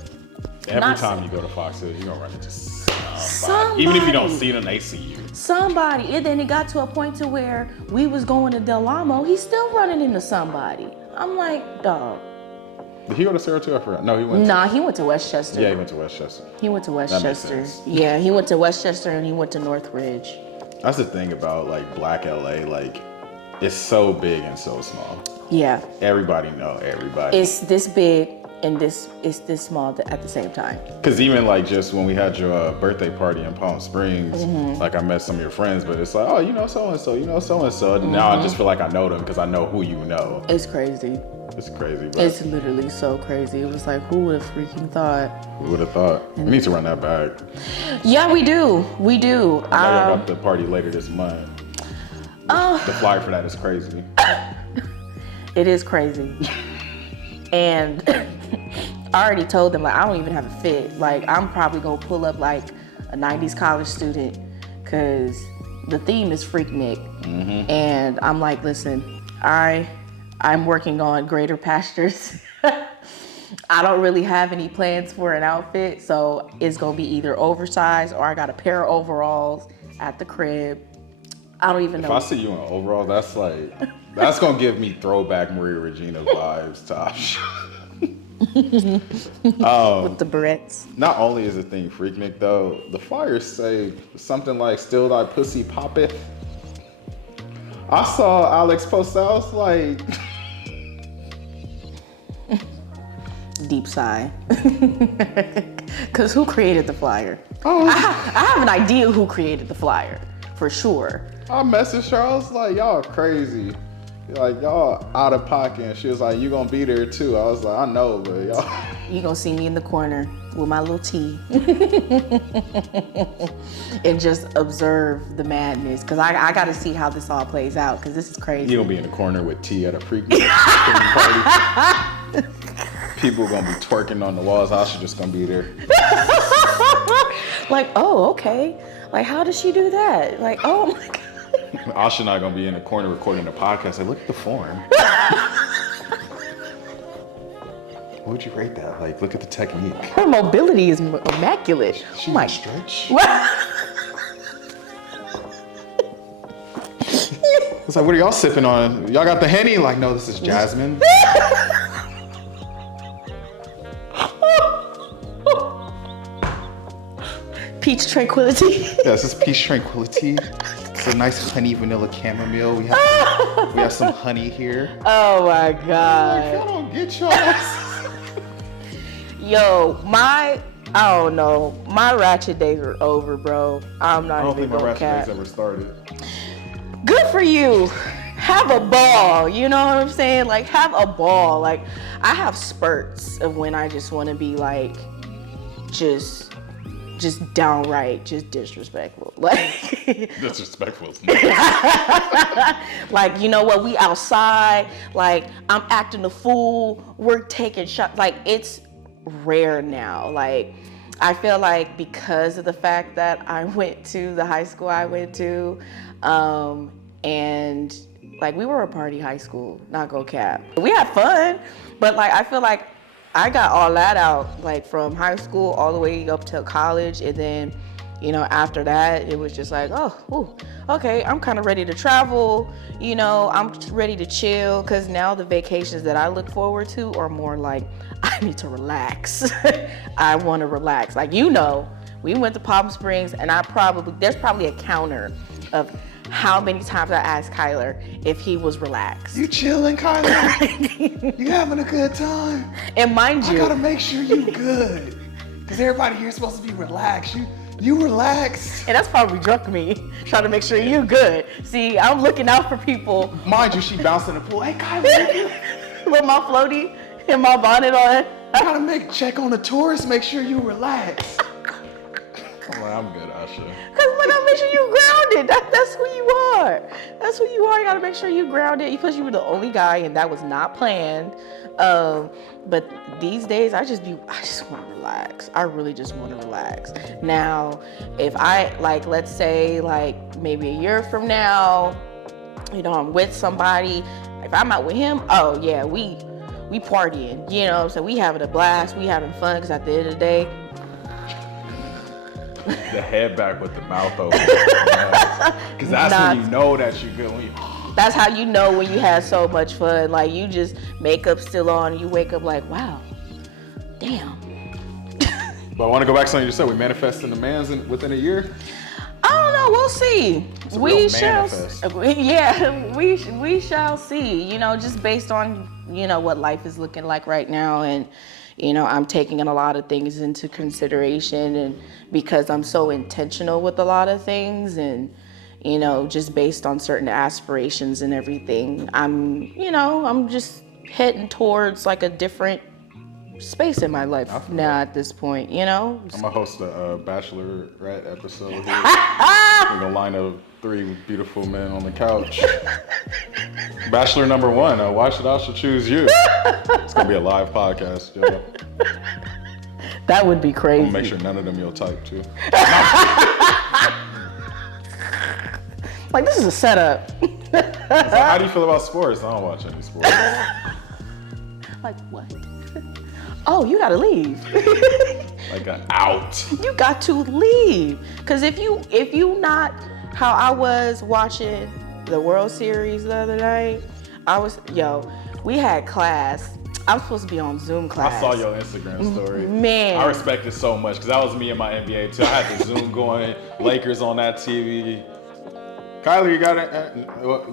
Every time you go to Fox Hills, you're gonna run into somebody. Even if you don't see them, they see you. Somebody. And then it got to a point to where we was going to Del Amo. He's still running into somebody. I'm like, dog. Did he go to Sarah too? I forgot. No, he went. He went to Westchester. Yeah, he went to Westchester. He went to Westchester. That makes sense. Yeah, he went to Westchester and he went to Northridge. That's the thing about like Black LA. Like, it's so big and so small. Yeah. Everybody know everybody. It's this big and it's this small at the same time. Because even like just when we had your birthday party in Palm Springs, like I met some of your friends, but it's like, oh, you know so-and-so, you know so-and-so. And now I just feel like I know them because I know who you know. It's crazy. It's crazy, but it's literally so crazy. It was like, who would have freaking thought? Who would have thought? We need to run that back. Yeah, we do. We do. I know y'all got the party later this month. The flyer for that is crazy. It is crazy. And I already told them, like, I don't even have a fit. Like, I'm probably gonna pull up like a 90s college student because the theme is Freaknik. And I'm like, listen, I'm working on greater pastures. I don't really have any plans for an outfit, so it's gonna be either oversized or I got a pair of overalls at the crib. I don't even know. If I see you in overalls, that's gonna give me throwback Maria Regina vibes to Asha. With the barrettes. Not only is the thing Freaknik though, the flyers say something like "Still thy pussy poppeth." I saw Alex post that. I was like, deep sigh. Because who created the flyer? oh. I have an idea who created the flyer, for sure. I messaged her. I was like, y'all crazy. Like, y'all out of pocket. And she was like, you gonna be there too. I was like, I know, but y'all. You gonna see me in the corner with my little tea. And just observe the madness. Because I gotta see how this all plays out, because this is crazy. You gonna be in the corner with tea at a Freaknik party. People gonna be twerking on the walls. Asha just gonna be there. Like, oh, okay. Like, how does she do that? Like, oh my God. Asha not gonna be in the corner recording the podcast. Like, look at the form. What would you rate that? Like, look at the technique. Her mobility is immaculate. She my stretch. What? It's like, what are y'all sipping on? Y'all got the Henny? Like, no, this is Jasmine. Peach Tranquility. Yes, this is Peach Tranquility. It's a nice honey vanilla chamomile. We have some honey here. Oh my God. Like, y'all don't get yours. Yo, I don't know. My ratchet days are over, bro. I'm not I don't even think my gonna ratchet cap. days ever started. Good for you. Have a ball. You know what I'm saying? Like, have a ball. Like, I have spurts of when I just want to be like, just downright, just disrespectful. Like, Disrespectful. like, you know what? We outside. Like, I'm acting a fool. We're taking shots. Like, it's rare now. Like, I feel like because of the fact that I went to the high school I went to, and like we were a party high school, not go cap. We had fun, but like I feel like I got all that out like from high school all the way up to college, and then you know after that it was just like, oh, ooh, okay, I'm kind of ready to travel. You know, I'm ready to chill, because now the vacations that I look forward to are more like I need to relax. I want to relax. Like, you know, we went to Palm Springs, and there's probably a counter of how many times I asked Kyler if he was relaxed. You chilling, Kyler? You having a good time? And mind you, I gotta make sure you good, because everybody here is supposed to be relaxed. You relaxed. and that's probably drunk me, trying to make sure you good. See, I'm looking out for people. Mind you, she bounced in the pool. Hey, Kyler, With my floaty and my bonnet on. I gotta check on the tourists, make sure you relax. I'm good, Asha. Because we gotta make sure you grounded. That's who you are. That's who you are. You gotta make sure you grounded because you were the only guy and that was not planned. But these days I just want to relax. I really just want to relax. Now, if I let's say maybe a year from now, I'm with somebody. If I'm out with him, oh yeah, we partying, so we having a blast, we having fun, because at the end of the day, the head back with the mouth open. Because that's when you know that you're good. That's how you know when you had so much fun. Like, you just makeup still on, you wake up like, wow, damn. But I want to go back to something you said. We manifesting the man's within a year? I don't know. We'll see. We shall. Yeah, we shall see. Just based on what life is looking like right now, and I'm taking in a lot of things into consideration, and because I'm so intentional with a lot of things, and just based on certain aspirations and everything, I'm just heading towards a different space in my life now at this point, I'm gonna host a Bachelorette episode here. We're gonna line up 3 beautiful men on the couch. Bachelor number 1, why should Asha choose you? It's gonna be a live podcast, yo. That would be crazy. I'll make sure none of them your type too. This is a setup. So how do you feel about sports? I don't watch any sports. What? Oh, you gotta leave. An out. You got to leave. Cause if you not how I was watching the World Series the other night, we had class. I was supposed to be on Zoom class. I saw your Instagram story. Man. I respect it so much because that was me and my NBA too. I had the Zoom going, Lakers on that TV. Kyler, you got it?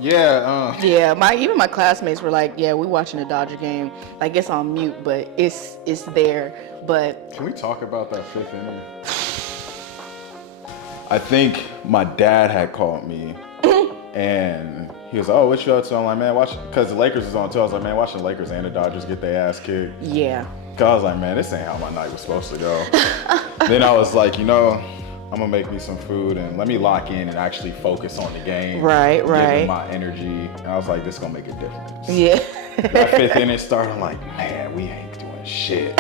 Yeah. Yeah, even my classmates were like, yeah, we watching a Dodger game. It's on mute, but it's there. But can we talk about that 5th inning? I think my dad had called me and he was like, oh, what you up to? I'm like, man, watch, because the Lakers is on too. I was like, man, watching the Lakers and the Dodgers get their ass kicked. Yeah. Because I was like, man, this ain't how my night was supposed to go. Then I was like, I'm gonna make me some food and let me lock in and actually focus on the game. Right. Give it my energy. And I was like, this is gonna make a difference. Yeah. That 5th inning started, I'm like, man, we ain't doing shit.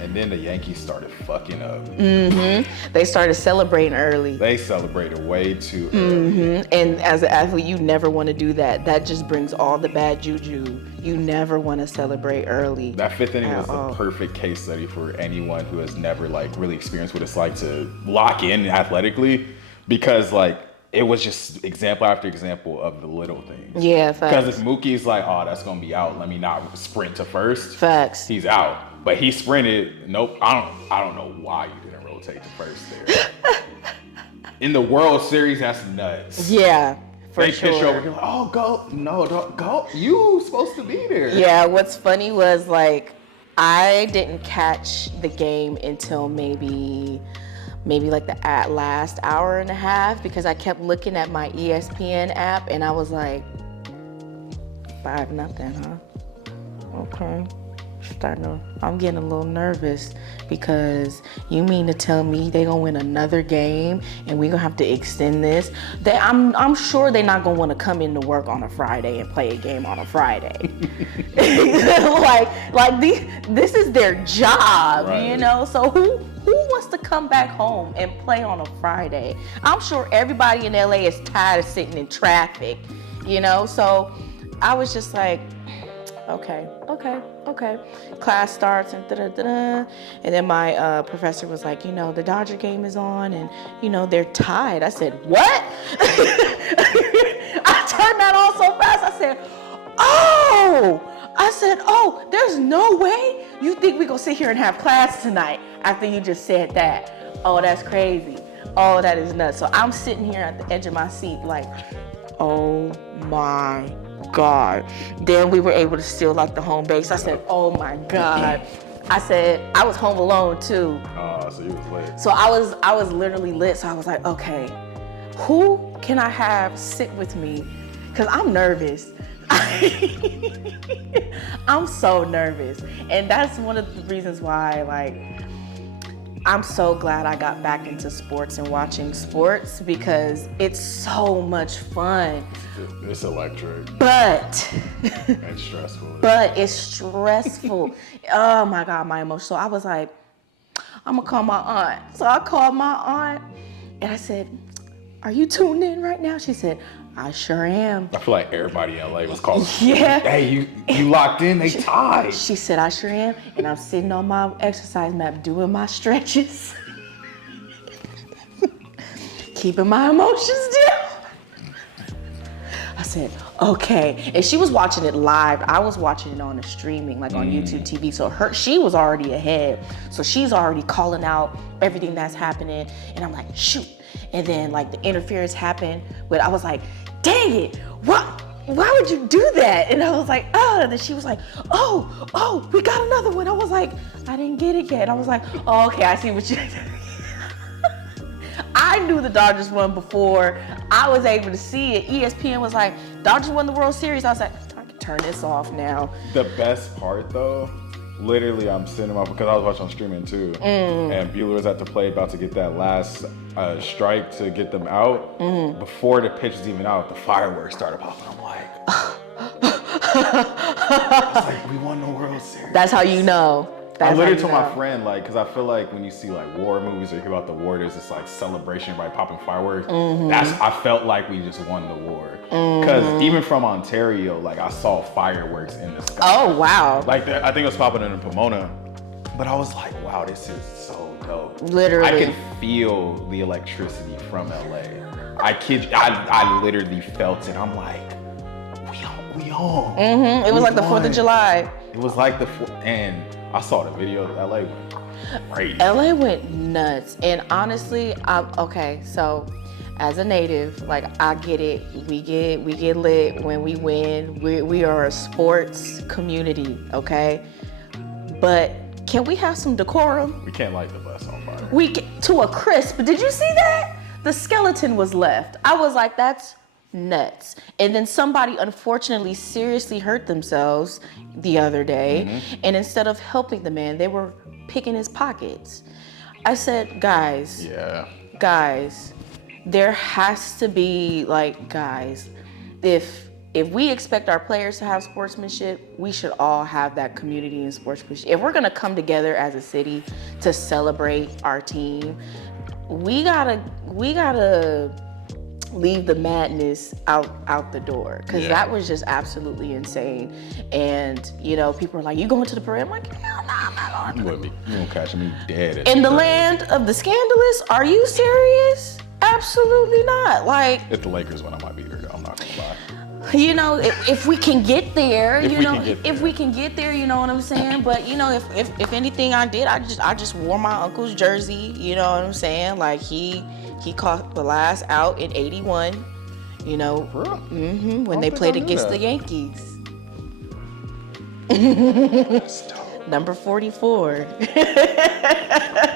And then the Yankees started fucking up. Mm-hmm. They started celebrating early. They celebrated way too early. Mm-hmm. And as an athlete, you never want to do that. That just brings all the bad juju. You never want to celebrate early. That 5th inning was the perfect case study for anyone who has never really experienced what it's like to lock in athletically, because it was just example after example of the little things. Yeah, facts. Because if Mookie's like, oh, that's gonna be out, let me not sprint to first. Facts. He's out. But he sprinted. Nope. I don't know why you didn't rotate to first there. In the World Series, that's nuts. Yeah, for they sure. Pitch over. You're like, oh, go. No, don't go. You supposed to be there. Yeah. What's funny was I didn't catch the game until maybe the last hour and a half, because I kept looking at my ESPN app and I was like, 5-0, huh? Okay. I'm getting a little nervous, because you mean to tell me they gonna win another game and we gonna have to extend this? I'm sure they're not gonna want to come into work on a Friday and play a game on a Friday. This is their job, right. So who wants to come back home and play on a Friday? I'm sure everybody in LA is tired of sitting in traffic, So I was just like, okay. Class starts and and then my professor was like, the Dodger game is on and they're tied. I said, what? I turned that on so fast. I said, oh, there's no way you think we gonna sit here and have class tonight after you just said that. Oh, that's crazy. Oh, that is nuts. So I'm sitting here at the edge of my seat like, oh my God. Then we were able to steal the home base. I said, oh my God. I said, I was home alone too. So you was lit. So I was literally lit. So I was like, okay, who can I have sit with me? Cause I'm nervous. I'm so nervous. And that's one of the reasons why I'm so glad I got back into sports and watching sports because it's so much fun. It's electric. But It's stressful. But it's stressful. Oh my God, my emotion. So I was like, I'm gonna call my aunt. So I called my aunt and I said, are you tuned in right now? She said, I sure am. I feel like everybody in LA was calling. Yeah. Hey, you locked in? They tied. She said, I sure am. And I'm sitting on my exercise map doing my stretches. Keeping my emotions down. I said, okay. And she was watching it live. I was watching it on the streaming, like on YouTube TV. So she was already ahead. So she's already calling out everything that's happening. And I'm like, shoot. And then like the interference happened, but I was like, dang it, what? Why would you do that? And I was like, oh, and then she was like, oh, we got another one. I was like, I didn't get it yet. I was like, oh, okay, I see what you did. I knew the Dodgers won before I was able to see it. ESPN was like, Dodgers won the World Series. I was like, I can turn this off now. The best part though, literally I'm sitting up because I was watching on streaming too. And Bueller was at the plate about to get that last strike to get them out. Before the pitch was even out, the fireworks started popping. I'm like, it's like we won the World Series. That's how you know. I literally told my friend, like, because I feel like when you see like war movies or you hear about the war, there's this like celebration, everybody popping fireworks. I felt like we just won the war. Because even from Ontario, like I saw fireworks in the sky. Oh, wow. Like I think it was popping in Pomona. But I was like, wow, this is so dope. Literally. I could feel the electricity from LA. I kid you, I literally felt it. I'm like, we on. It was like the 4th of July. It was like and I saw the video. LA went crazy. LA went nuts. And honestly, okay, so as a native, like I get it. We get lit when we win. We are a sports community, okay? But can we have some decorum? We can't light the bus on fire. To a crisp. Did you see that? The skeleton was left. I was like, that's nuts. And then somebody unfortunately seriously hurt themselves the other day. And instead of helping the man, they were picking his pockets. I said, guys, there has to be like, guys, if we expect our players to have sportsmanship, we should all have that community and sportsmanship. If we're gonna come together as a city to celebrate our team, we gotta leave the madness out the door, because that was just absolutely insane. And you know, people are like, you going to the parade? I'm like, hell no, I'm not going. You gonna catch me dead. In the land of the scandalous? Are you serious? Absolutely not. Like, if the Lakers win, I might be there though, I'm not gonna lie. You know, if we can get there, if we can get there, you know what I'm saying? But you know, if anything I did, I just wore my uncle's jersey, you know what I'm saying? Like he caught the last out in '81, you know, when they played against the Yankees. Number 44.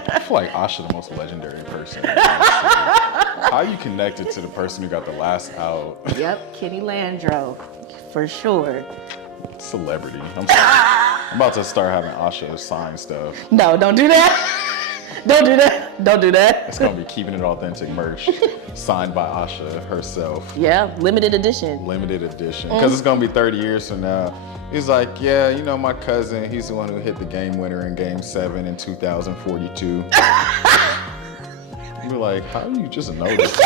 I feel like Asha the most legendary person. How are you connected to the person who got the last out? Yep, Kenny Landreau, for sure. Celebrity. I'm about to start having Asha sign stuff. No, don't do that. Don't do that. It's gonna be Keeping It Authentic merch, signed by Asha herself. Yeah, limited edition. Because it's gonna be 30 years from now. He's like, yeah, you know, my cousin, he's the one who hit the game winner in Game 7 in 2042. You're like, how do you just know this?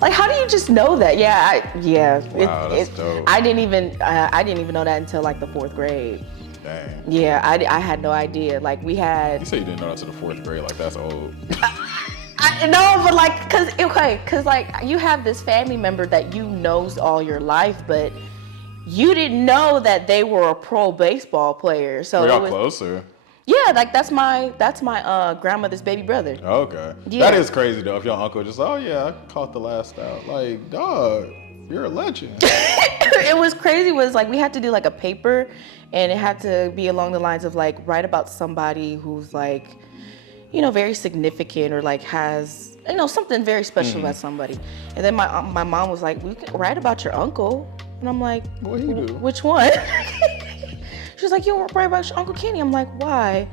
Like, how do you just know that? Wow, that's dope. I didn't even know that until like the 4th grade. Dang. Yeah, I had no idea. Like we had. You say you didn't know that to the 4th grade, like that's old. No, but like, cause like you have this family member that you knows all your life, but you didn't know that they were a pro baseball player. So we got closer. Yeah, like that's my grandmother's baby brother. Okay. Yeah. That is crazy though. If your uncle just, oh yeah, I caught the last out. Like, dog, you're a legend. It was crazy. Was like we had to do like a paper, and it had to be along the lines of like write about somebody who's like, you know, very significant or like has, you know, something very special about somebody. And then my mom was like, we can write about your uncle. And I'm like, what do you do? Which one? She's was like, you don't worry about Uncle Kenny. I'm like, why?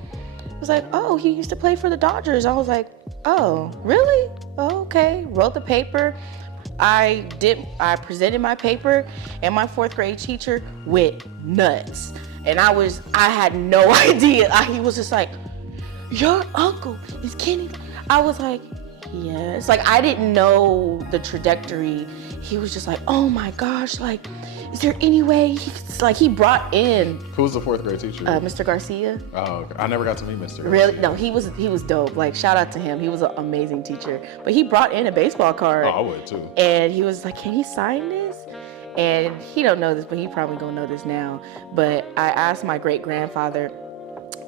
I was like, oh, he used to play for the Dodgers. I was like, oh, really? Oh, okay. Wrote the paper. I presented my paper, and my 4th grade teacher went nuts. And I had no idea. He was just like, your uncle is Kenny. I was like, yes. Like, I didn't know the trajectory. He was just like, oh my gosh, like, is there any way he brought in. Who was the 4th grade teacher? Mr. Garcia. Oh, okay. I never got to meet Mr. Garcia. Really? No, he was dope. Like, shout out to him. He was an amazing teacher. But he brought in a baseball card. Oh, I would too. And he was like, can he sign this? And he don't know this, but he probably gonna know this now. But I asked my great-grandfather,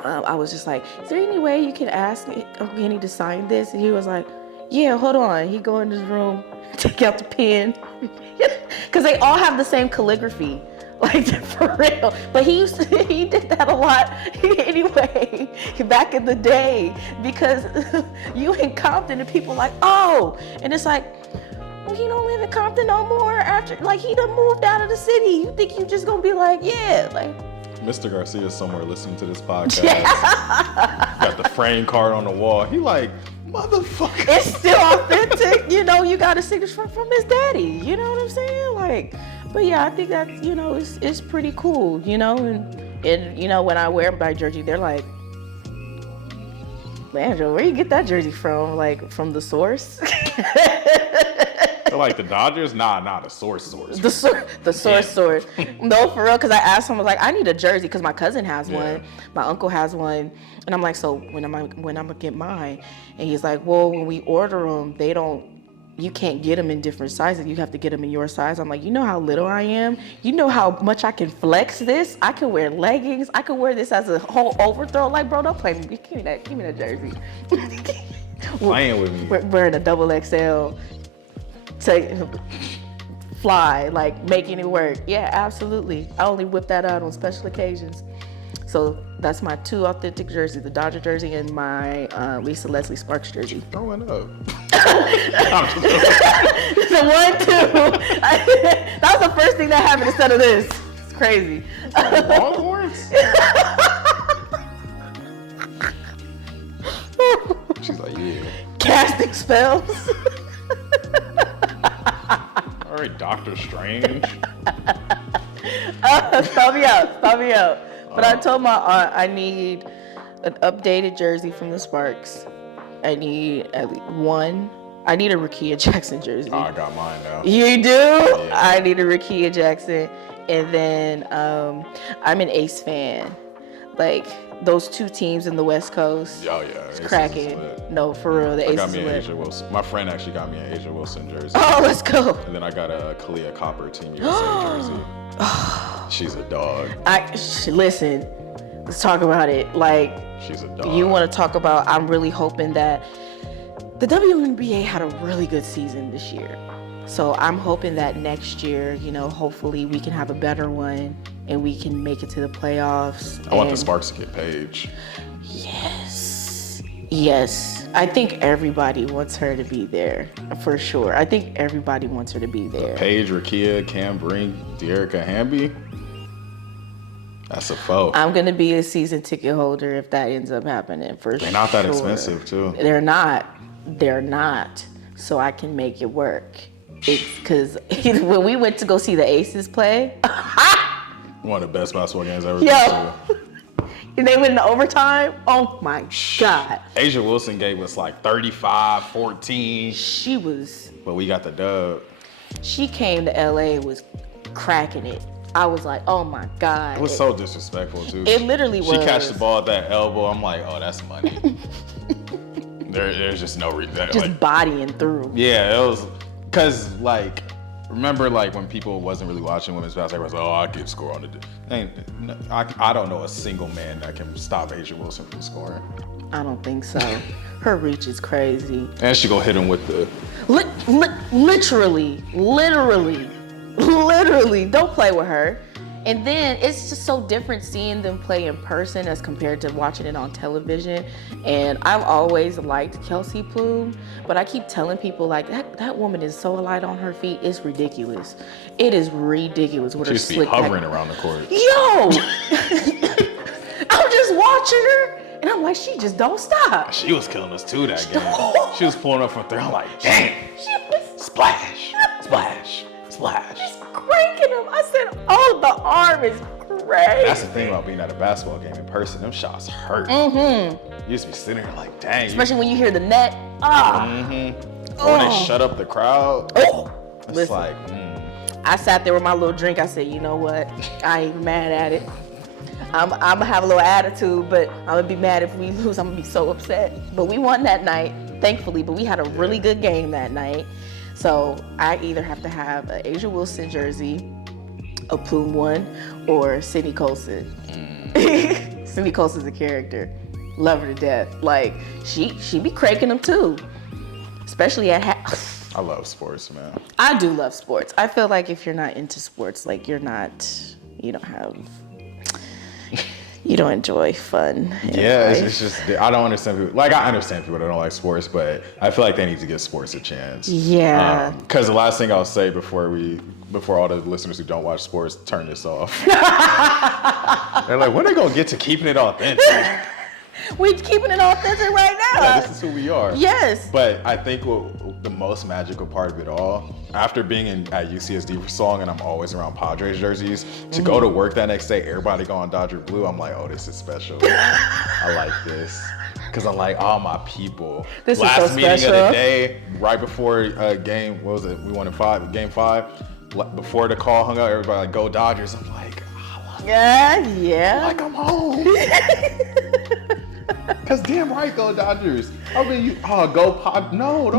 I was just like, is there any way you can ask Uncle Kenny to sign this? And he was like, yeah, hold on. He go in his room, take out the pen. Because they all have the same calligraphy, like, for real. But he did that a lot anyway, back in the day, because you in Compton and people like, oh, and it's like, well, he don't live in Compton no more after, like, he done moved out of the city. You think you just gonna be like, yeah, like. Mr. Garcia is somewhere listening to this podcast. Got the frame card on the wall. He like, motherfucker. It's still authentic, you know. You got a signature from his daddy. You know what I'm saying? Like, but yeah, I think that, you know, it's pretty cool, you know. And you know, when I wear my jersey, they're like, Angela, where you get that jersey from? Like, from the source? So like the Dodgers? Nah, the source. The source. No, for real, because I asked him, like, I need a jersey because my cousin has one, my uncle has one, and I'm like, so when I'm gonna get mine? And he's like, well, when we order them, you can't get them in different sizes. You have to get them in your size. I'm like, you know how little I am? You know how much I can flex this? I can wear leggings. I can wear this as a whole overthrow. Like, bro, don't play me. Give me that jersey. Playing with me. Wearing a double XL. To fly, like, making it work. Yeah, absolutely. I only whip that out on special occasions. So that's my 2 authentic jerseys, the Dodger jersey and my Lisa Leslie Sparks jersey. Throwing up. The 1-2. That was the first thing that happened instead of this. It's crazy. Longhorns? She's like, yeah. Casting spells. All right, Doctor Strange. Stop me out. But I told my aunt I need an updated jersey from the Sparks. I need at least one. I need a KiA Jackson jersey. Oh, I got mine now. You do? Yeah. I need a KiA Jackson. And then I'm an Ace fan. Like, those 2 teams in the West Coast. Oh, yeah. It's cracking. No, for real. The Ace got me is an lit. Asia Wilson. My friend actually got me an Asia Wilson jersey. Oh, let's go. And then I got a KiA Copper Team USA jersey. She's a dog. Listen, let's talk about it. Like, she's a dog. You want to talk about, I'm really hoping that the WNBA had a really good season this year. So I'm hoping that next year, you know, hopefully we can have a better one and we can make it to the playoffs. I want the Sparks to get Paige. Yes. I think everybody wants her to be there, for sure. I think everybody wants her to be there. Paige, Rakia, Cam Brink, De'Erica Hamby. That's a foe. I'm going to be a season ticket holder if that ends up happening, for sure. They're not that expensive, too. They're not. So I can make it work. It's because when we went to go see the Aces play, one of the best basketball games I've ever yo, been to. And they went into overtime. Oh my God. Asia Wilson gave us like 35, 14. She was. But we got the dub. She came to LA, was cracking it. I was like, oh my God. It was so disrespectful too. It literally was. She catch the ball at that elbow. I'm like, oh, that's money. There's just no reason. Just like, bodying through. Yeah, it was, cause like, remember like when people wasn't really watching women's basketball, was oh, I can score on the. I don't know a single man that can stop Asia Wilson from scoring. I don't think so. Her reach is crazy. And she go hit him with the. Literally. Don't play with her. And then it's just so different seeing them play in person as compared to watching it on television. And I've always liked Kelsey Plum, but I keep telling people like that woman is so light on her feet. It's ridiculous. It is ridiculous with She her used to be slick hovering back. around the court. Yo, I'm just watching her, and I'm like, she just don't stop. She was killing us too that game. She was pulling up from three. I'm like, damn. She was Splash, splash, splash. cranking them. I said, oh, the arm is crazy. That's the thing about being at a basketball game in person. Them shots hurt. You used to be sitting there like, dang. Especially when you hear the net. Ah. Or when they shut up the crowd. Oh. It's Listen, like, I sat there with my little drink. I said, you know what? I ain't mad at it. I'm gonna have a little attitude, but I'm gonna be mad if we lose. I'm gonna be so upset. But we won that night, thankfully. But we had a really good game that night. So I either have to have an Asia Wilson jersey, a Plume one, or Sydney Colson. Sydney Colson's a character. Love her to death. Like, she be cranking them too. Especially at I love sports, man. I do love sports. I feel like if you're not into sports, like you don't enjoy fun. Yeah, it's just, I don't understand people. Like, I understand people that don't like sports, but I feel like they need to give sports a chance. Yeah. Because the last thing I'll say before all the listeners who don't watch sports turn this off. They're like, when are they going to get to keeping it authentic? We keeping it authentic right now. Yeah, this is who we are. Yes. But I think the most magical part of it all, after being at UCSD for so long and I'm always around Padres jerseys, to go to work that next day, everybody going Dodger blue, I'm like, oh, this is special. I like this. Because I'm like, oh, my people. This Last is so meeting special. of the day, right before game, what was it? We won in game 5. Before the call hung up, everybody like, go Dodgers. I'm like, Yeah. like I'm home. Cause damn right, go Dodgers. I mean, go Pod. No.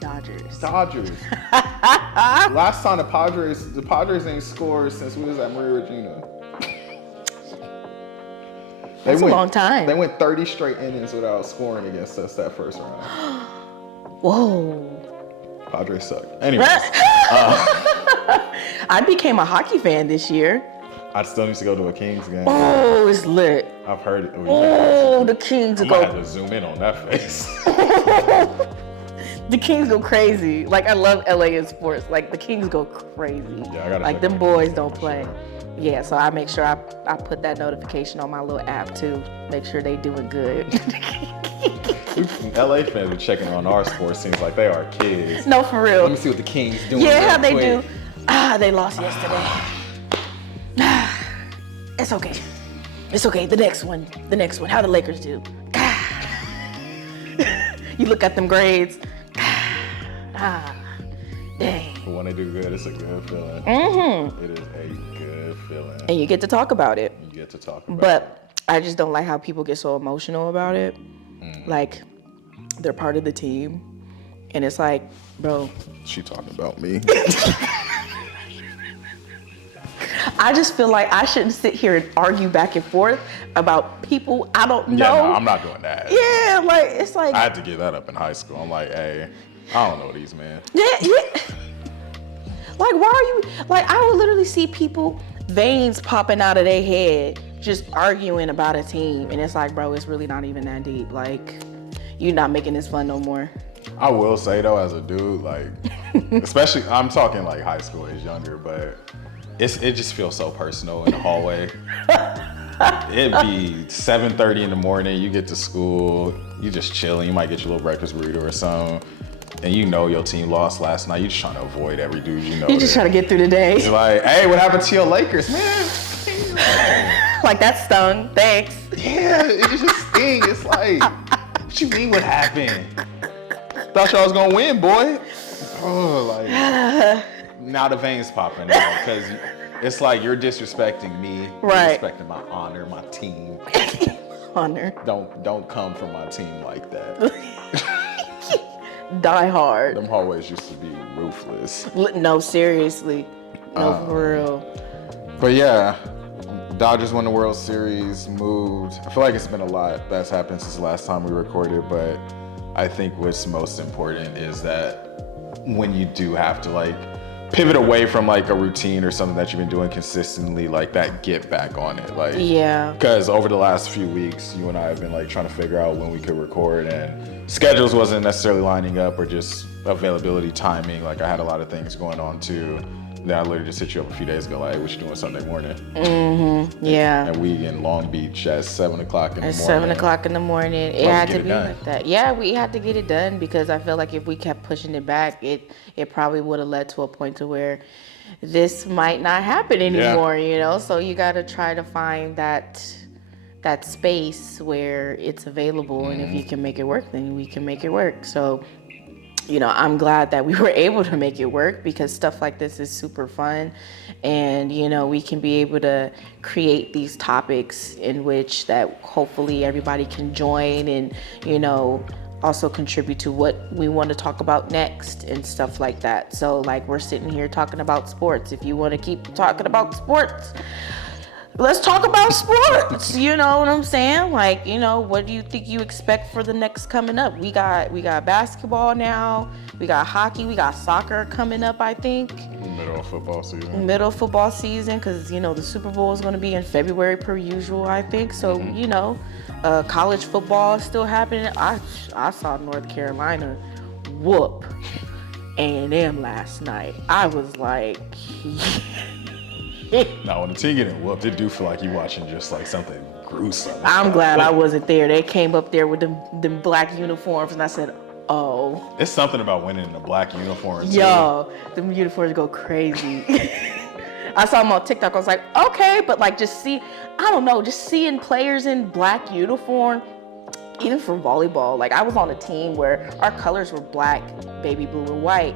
Dodgers. Last time the Padres ain't scored since we was at Maria Regina. That's a long time. They went 30 straight innings without scoring against us that first round. Whoa. Padres suck. Anyways, I became a hockey fan this year. I still need to go to a Kings game. Oh, it's lit. I've heard it. Oh, the Kings I go. might have to zoom in on that face. The Kings go crazy. Like, I love LA in sports. Like, the Kings go crazy. Yeah, I gotta like, check them out boys the don't Kings play. for Yeah, so I make sure I put that notification on my little app too. Make sure they doing good. LA fans are checking on our sports teams like they are kids. No, for real. Let me see what the Kings doing. Yeah, how they real do. quick. They lost yesterday. It's okay. It's okay. The next one. How the Lakers do. You look at them grades. Dang. But when they do good, it's a good feeling. It is a good feeling. And you get to talk about it. You get to talk about it. But I just don't like how people get so emotional about it. Like, they're part of the team. And it's like, bro. She talking about me. I just feel like I shouldn't sit here and argue back and forth about people I don't know. Yeah, no, I'm not doing that. Yeah, like, it's like. I had to give that up in high school. I'm like, hey, I don't know these men. Yeah. Like, why are you, like, I would literally see people, veins popping out of their head, just arguing about a team. And it's like, bro, it's really not even that deep. Like, you're not making this fun no more. I will say though, as a dude, like, especially, I'm talking like high school age younger, but it just feels so personal in the hallway. It'd be 7:30 in the morning, you get to school, you just chilling, you might get your little breakfast burrito or something, and you know your team lost last night, you just trying to avoid every dude you know. You just trying to get through the day. You're like, hey, what happened to your Lakers, man? Like, that stung, thanks. Yeah, it just sting. It's like, what you mean what happened? Thought y'all was gonna win, boy. Oh, like, now the veins popping out because it's like you're disrespecting me, Right. disrespecting my honor, my team. Honor. Don't come from my team like that. Die hard. Them hallways used to be ruthless. No, seriously. No, for real. But yeah, Dodgers won the World Series, moved. I feel like it's been a lot that's happened since the last time we recorded, but I think what's most important is that when you do have to like pivot away from like a routine or something that you've been doing consistently, like that get back on it. Like, yeah. Because over the last few weeks, you and I have been like trying to figure out when we could record, and schedules wasn't necessarily lining up, or just availability, timing. Like I had a lot of things going on too. Then I literally just hit you up a few days ago, like, hey, what you doing Sunday morning? Yeah. And we in Long Beach at 7 o'clock in the morning. At 7 o'clock in the morning. It had to be like that. Yeah, we had to get it done because I feel like if we kept pushing it back, it probably would have led to a point to where this might not happen anymore, you know? So you got to try to find that space where it's available, and if you can make it work, then we can make it work. So, you know, I'm glad that we were able to make it work because stuff like this is super fun, and, you know, we can be able to create these topics in which that hopefully everybody can join and, you know, also contribute to what we want to talk about next and stuff like that. So like we're sitting here talking about sports. If you want to keep talking about sports, let's talk about sports. You know what I'm saying? Like, you know, what do you think you expect for the next coming up? We got basketball now. We got hockey. We got soccer coming up, I think. Middle of football season. Because, you know, the Super Bowl is going to be in February per usual, I think. So, you know, college football is still happening. I saw North Carolina whoop A&M last night. I was like... Now, when the team getting whooped, it do feel like you watching just like something gruesome. I'm glad I wasn't there. They came up there with them black uniforms, and I said, oh. It's something about winning in a black uniform, too. Yo, them uniforms go crazy. I saw them on TikTok. I was like, okay, but like just seeing players in black uniform, even for volleyball. Like I was on a team where our colors were black, baby blue, and white.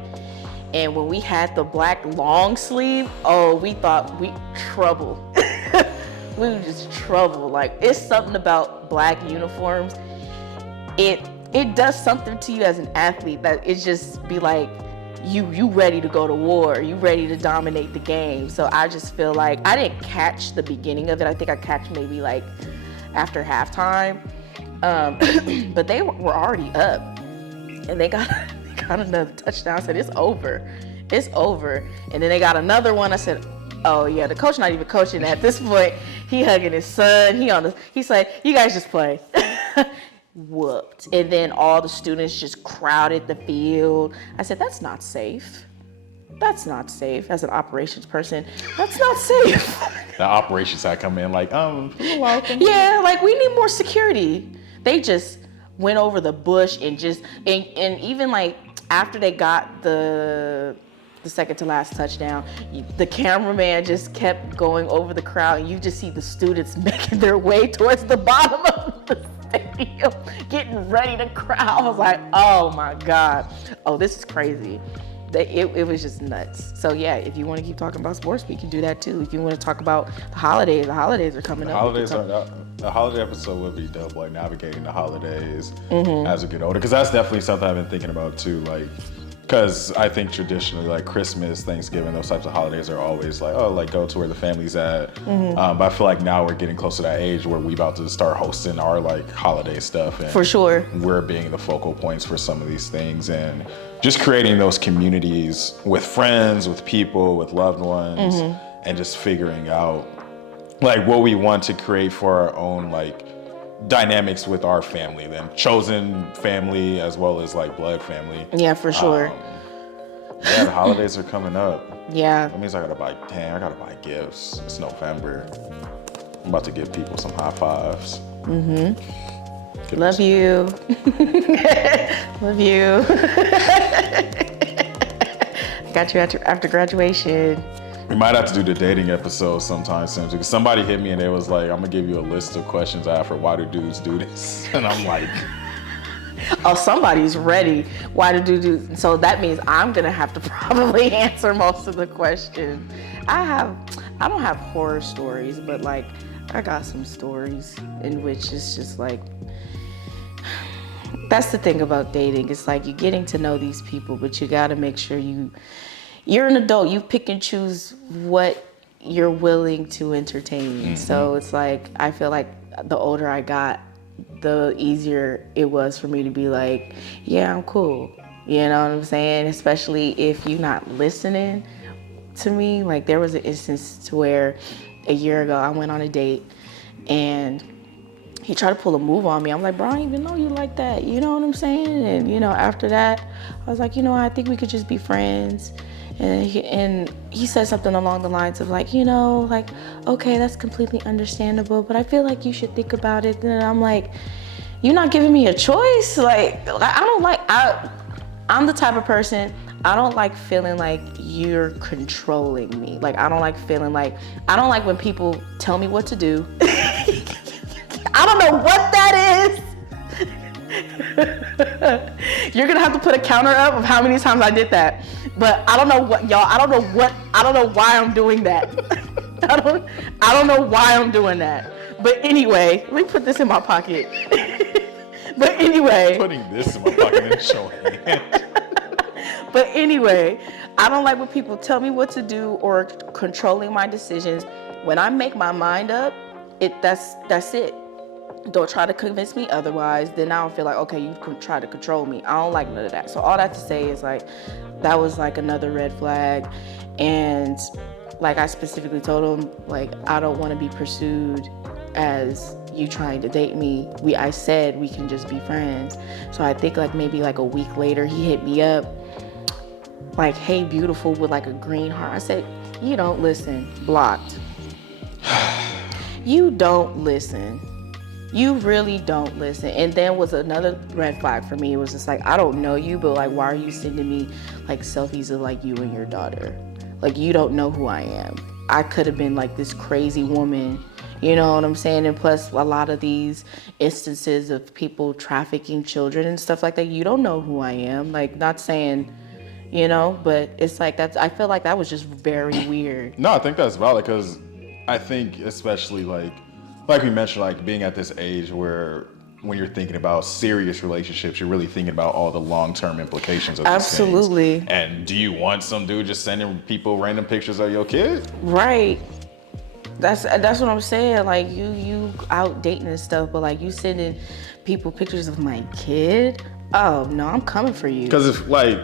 And when we had the black long sleeve, oh, we thought we trouble. We were just trouble. Like it's something about black uniforms. It does something to you as an athlete that it just be like you ready to go to war. You ready to dominate the game. So I just feel like I didn't catch the beginning of it. I think I catch maybe like after halftime. But they were already up, and they got another touchdown. I said, it's over. And then they got another one. I said, oh yeah, the coach not even coaching at this point. He hugging his son. He said, you guys just play. Whooped. And then all the students just crowded the field. I said, that's not safe. As an operations person, that's not safe. The operations side come in like, you're welcome. Yeah, like we need more security. They just went over the bush and even like after they got the second to last touchdown, the cameraman just kept going over the crowd, and you just see the students making their way towards the bottom of the stadium, getting ready to crowd. I was like, oh my God. Oh, this is crazy. It was just nuts. So yeah, if you want to keep talking about sports, we can do that too. If you want to talk about the holidays are coming up. The holiday episode would be dope, like navigating the holidays as we get older. Because that's definitely something I've been thinking about too. Like, because I think traditionally, like Christmas, Thanksgiving, those types of holidays are always like, oh, like go to where the family's at. But I feel like now we're getting close to that age where we about to start hosting our like holiday stuff. And for sure. We're being the focal points for some of these things, and just creating those communities with friends, with people, with loved ones, and just figuring out like what we want to create for our own like dynamics with our family, then chosen family as well as like blood family. Yeah, for sure. Yeah, the holidays are coming up. Yeah. That means I gotta buy gifts. It's November. I'm about to give people some high fives. Love you. Love you. Got you after graduation. We might have to do the dating episode sometime soon, because somebody hit me and they was like, I'm gonna give you a list of questions I have for why do dudes do this? And I'm like, oh, somebody's ready. Why do? So that means I'm gonna have to probably answer most of the questions. I don't have horror stories, but like I got some stories in which it's just like, that's the thing about dating. It's like you're getting to know these people, but you gotta make sure you're an adult. You pick and choose what you're willing to entertain. So it's like, I feel like the older I got, the easier it was for me to be like, yeah, I'm cool. You know what I'm saying? Especially if you're not listening, to me. Like there was an instance to where a year ago I went on a date and he tried to pull a move on me. I'm like, bro, I don't even know you like that. You know what I'm saying? And after that, I was like, I think we could just be friends. And he said something along the lines of like, okay, that's completely understandable, but I feel like you should think about it. And I'm like, you're not giving me a choice. Like, I'm the type of person, I don't like feeling like you're controlling me. Like, I don't like when people tell me what to do. I don't know what that is. You're gonna have to put a counter up of how many times I did that. But I don't know what, y'all, I don't know why I'm doing that. I don't know why I'm doing that. But anyway, let me put this in my pocket. But anyway. Putting this in my pocket and showing it. But anyway, I don't like when people tell me what to do or controlling my decisions. When I make my mind up, that's it. Don't try to convince me otherwise. Then I don't feel like, okay, you can try to control me. I don't like none of that. So all that to say is like, that was like another red flag. And like I specifically told him, like, I don't want to be pursued as you trying to date me. I said we can just be friends. So I think like maybe like a week later, he hit me up like, hey, beautiful, with like a green heart. I said, you don't listen. Blocked. You don't listen. You really don't listen. And then was another red flag for me. It was just like, I don't know you, but like, why are you sending me like selfies of like you and your daughter? Like, you don't know who I am. I could have been like this crazy woman, you know what I'm saying? And plus a lot of these instances of people trafficking children and stuff like that, you don't know who I am. Like, not saying, but it's like, I feel like that was just very weird. No, I think that's valid because I think especially like we mentioned, like being at this age where when you're thinking about serious relationships, you're really thinking about all the long-term implications of these Absolutely. things. And do you want some dude just sending people random pictures of your kid? Right. That's what I'm saying. Like you out dating and stuff, but like you sending people pictures of my kid. Oh no, I'm coming for you. Because if like,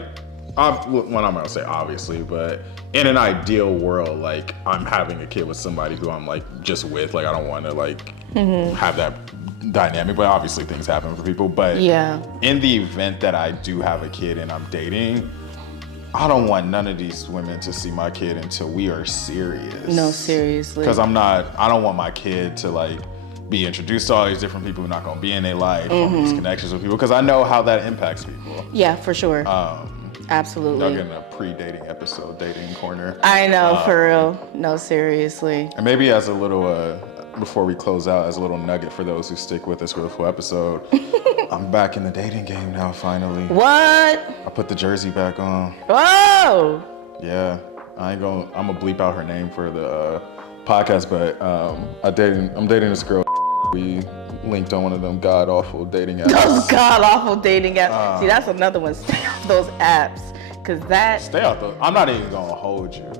I'm gonna say obviously, but in an ideal world, like I'm having a kid with somebody who I'm like just with, like I don't want to like have that dynamic, but obviously things happen for people. But yeah, in the event that I do have a kid and I'm dating, I don't want none of these women to see my kid until we are serious. No, seriously. Because I don't want my kid to like be introduced to all these different people who are not gonna be in their life, form these connections with people, because I know how that impacts people. Yeah, for sure. Absolutely. Y'all getting a pre-dating episode, dating corner. I know, for real. No, seriously. And maybe as a little, before we close out, as a little nugget for those who stick with us for the full episode, I'm back in the dating game now, finally. What? I put the jersey back on. Whoa! Yeah, I'm gonna bleep out her name for the podcast, but I'm dating this girl. We linked on one of them god-awful dating apps. Those god-awful dating apps. See, that's another one. Stay off those apps. Cause Stay off those. I'm not even gonna hold you.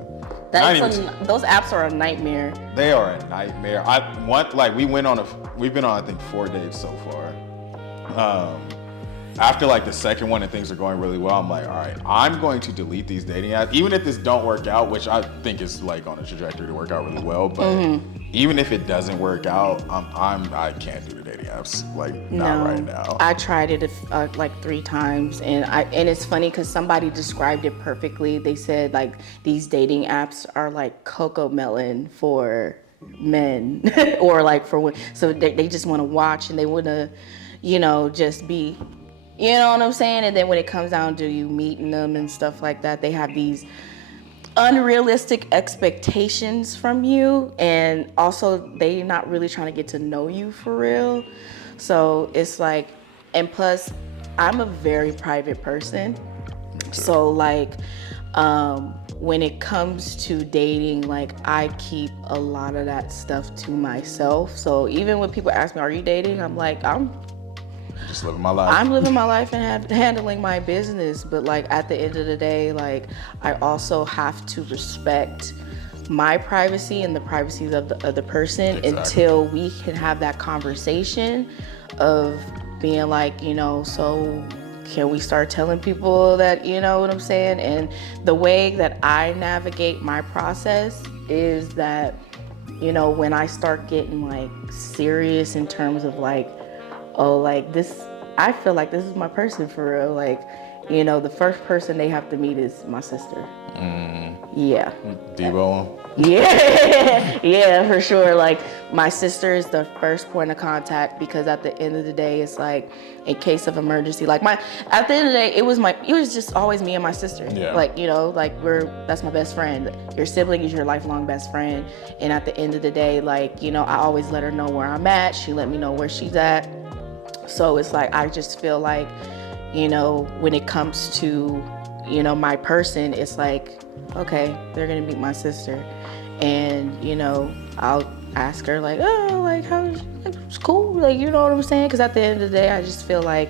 Those apps are a nightmare. They are a nightmare. We've been on I think 4 dates so far. After like the second one and things are going really well, I'm like, all right, I'm going to delete these dating apps. Even if this don't work out, which I think is like on a trajectory to work out really well, but even if it doesn't work out, I can't do the dating apps, like not right now. I tried it like 3 times, and it's funny because somebody described it perfectly. They said like these dating apps are like cocoa melon for men, or like for women. So they just want to watch and they want to, just be. You know what I'm saying? And then when it comes down to you meeting them and stuff like that, they have these unrealistic expectations from you. And also, they're not really trying to get to know you for real. So it's like, and plus, I'm a very private person. So like, when it comes to dating, like I keep a lot of that stuff to myself. So even when people ask me, are you dating? I'm like, I'm just living my life. I'm living my life and handling my business. But like at the end of the day, like I also have to respect my privacy and the privacy of the other person until we can have that conversation of being like, so can we start telling people that, you know what I'm saying? And the way that I navigate my process is that, you know, when I start getting like serious in terms of like, oh, like this, I feel like this is my person for real. Like, you know, the first person they have to meet is my sister. Yeah. Debo. Yeah, yeah, for sure. Like, my sister is the first point of contact because at the end of the day, it's like, in case of emergency, like at the end of the day, it was just always me and my sister. Yeah. Like, you know, like that's my best friend. Your sibling is your lifelong best friend. And at the end of the day, like, you know, I always let her know where I'm at. She let me know where she's at. So it's like, I just feel like, you know, when it comes to, you know, my person, it's like, okay, they're gonna meet my sister. And, you know, I'll ask her like, oh, like, how's, like, it's cool, like, you know what I'm saying? Because at the end of the day, I just feel like,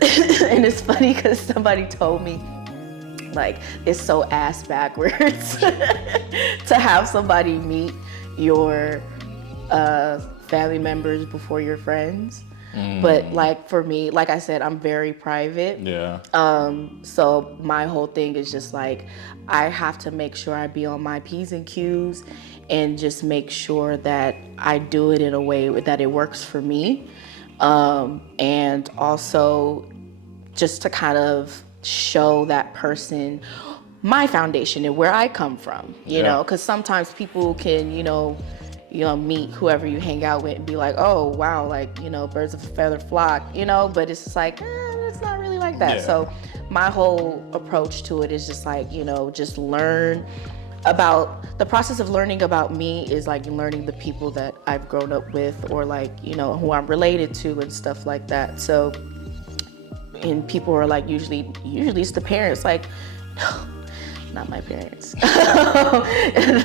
and it's funny because somebody told me, like, it's so ass backwards to have somebody meet your family members before your friends. But like for me, like I said, I'm very private. Yeah. So my whole thing is just like, I have to make sure I be on my P's and Q's and just make sure that I do it in a way that it works for me. And also just to kind of show that person my foundation and where I come from, you know, because sometimes people can, you know, meet whoever you hang out with and be like, oh, wow, like, you know, birds of a feather flock, you know, but it's just like, it's not really like that. Yeah. So my whole approach to it is just like, you know, just learn about, the process of learning about me is like learning the people that I've grown up with or like, you know, who I'm related to and stuff like that. So, and people are like, usually it's the parents, like, no. Not my parents.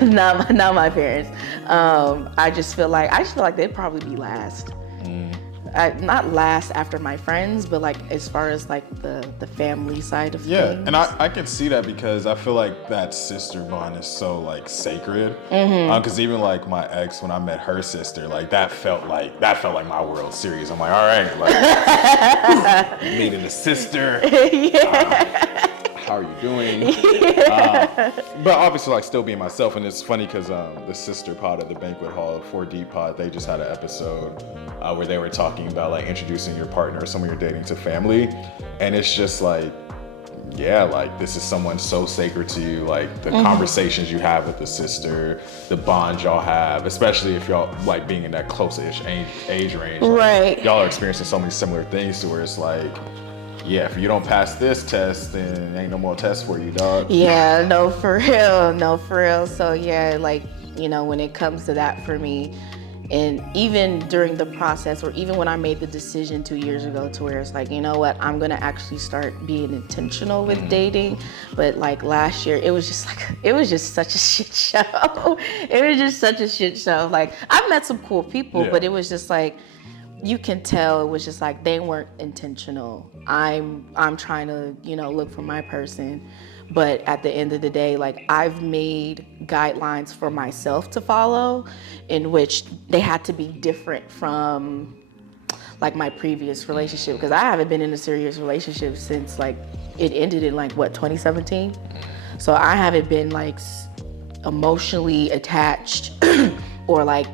not my parents. I just feel like they'd probably be last. Not last after my friends, but like as far as like the family side of things. Yeah, and I can see that because I feel like that sister bond is so like sacred. Because even like my ex, when I met her sister, like that felt like my World Series. I'm like, all right, like meeting a sister. How are you doing? But obviously, like, still being myself. And it's funny because the sister pod of the banquet hall, 4D pod, they just had an episode where they were talking about like introducing your partner or someone you're dating to family. And it's just like, yeah, like this is someone so sacred to you. Like the conversations you have with the sister, the bond y'all have, especially if y'all like being in that close-ish age range. Like, right. Y'all are experiencing so many similar things to where it's like, yeah, if you don't pass this test, then ain't no more tests for you, dog. Yeah, no, for real. So yeah, like, you know, when it comes to that for me, and even during the process, or even when I made the decision 2 years ago to where it's like, you know what, I'm gonna actually start being intentional with dating. But like last year, it was just such a shit show. It was just such a shit show. Like, I've met some cool people, but it was just like, you can tell it was just like they weren't intentional. I'm trying to, you know, look for my person, but at the end of the day, like I've made guidelines for myself to follow in which they had to be different from like my previous relationship, because I haven't been in a serious relationship since like it ended in like what, 2017. So I haven't been like emotionally attached or like,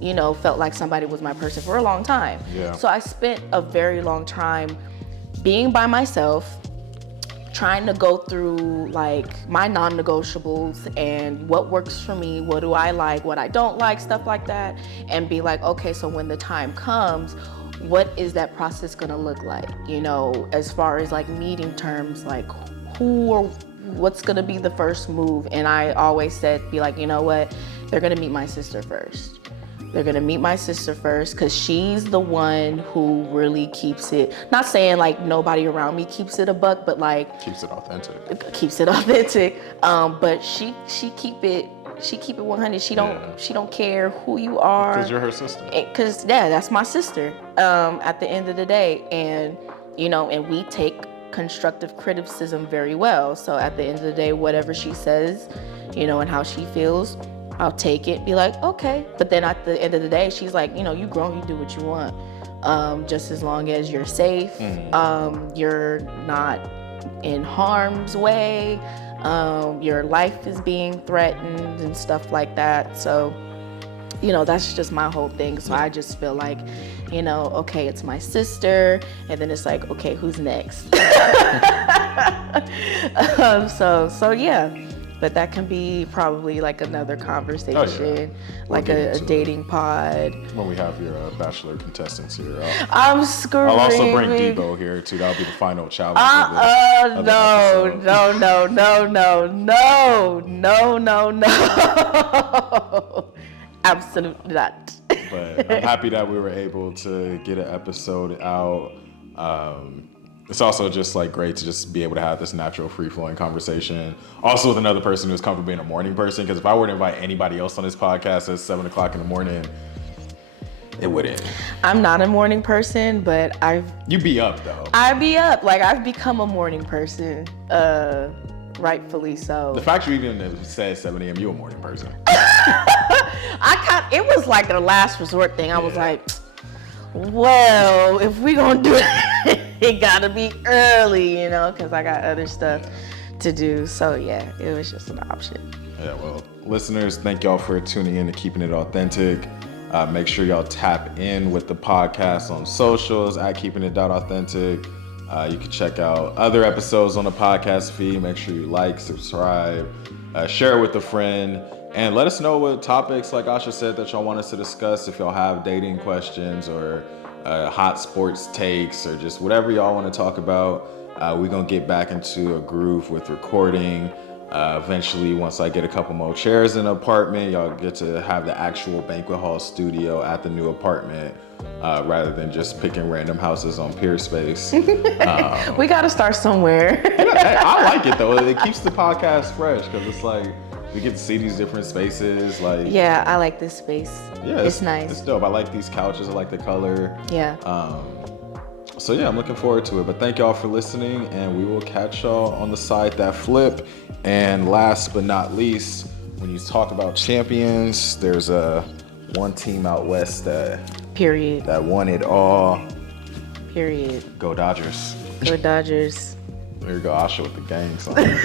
you know, felt like somebody was my person for a long time. Yeah. So I spent a very long time being by myself, trying to go through like my non-negotiables and what works for me, what do I like, what I don't like, stuff like that, and be like, okay, so when the time comes, what is that process gonna look like? You know, as far as like meeting terms, like who or what's gonna be the first move? And I always said, be like, you know what, they're gonna meet my sister first. They're gonna meet my sister first because she's the one who really keeps it, not saying like nobody around me keeps it a buck, but like Keeps it authentic. But she keep it 100. She don't care who you are. Because you're her sister. Because that's my sister at the end of the day. And, you know, and we take constructive criticism very well. So at the end of the day, whatever she says, you know, and how she feels, I'll take it, be like, okay. But then at the end of the day, she's like, you know, you grown, you do what you want. just as long as you're safe, you're not in harm's way, your life is being threatened and stuff like that. So, that's just my whole thing. So I just feel like, okay, it's my sister, and then it's like, okay, who's next? So yeah. But that can be probably like another conversation, like a dating pod. When we have your Bachelor contestants here. I'm screaming. I'll also bring Debo here too. That'll be the final challenge of this no. Absolutely not. But I'm happy that we were able to get an episode out. It's also just like great to just be able to have this natural, free-flowing conversation. Also with another person who's comfortable being a morning person, because if I were to invite anybody else on this podcast at 7 o'clock in the morning, it wouldn't. I'm not a morning person, but You be up though. I'd be up. Like, I've become a morning person, rightfully so. The fact you even said 7 a.m., you a morning person. It was like a last resort thing. I was like, well, if we gonna do it, it gotta be early, because I got other stuff to do. So yeah, it was just an option. Yeah, well, listeners, thank y'all for tuning in to Keeping It Authentic. Make sure y'all tap in with the podcast on socials at keepingit.authentic. You can check out other episodes on the podcast feed. Make sure you like, subscribe, share it with a friend. And let us know what topics, like Asha said, that y'all want us to discuss. If y'all have dating questions or hot sports takes or just whatever y'all want to talk about, we're going to get back into a groove with recording. Eventually, once I get a couple more chairs in the apartment, y'all get to have the actual banquet hall studio at the new apartment rather than just picking random houses on Peerspace. We got to start somewhere. I like it, though. It keeps the podcast fresh because it's like, we get to see these different spaces. Yeah, I like this space. Yeah, it's nice. It's dope. I like these couches. I like the color. Yeah. So yeah, I'm looking forward to it. But thank y'all for listening, and we will catch y'all on the side that flip. And last but not least, when you talk about champions, there's one team out west that won it all. Period. Go Dodgers. Go Dodgers. There you go, Asha with the gang sign.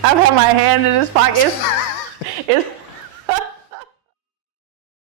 I've had my hand in his pocket.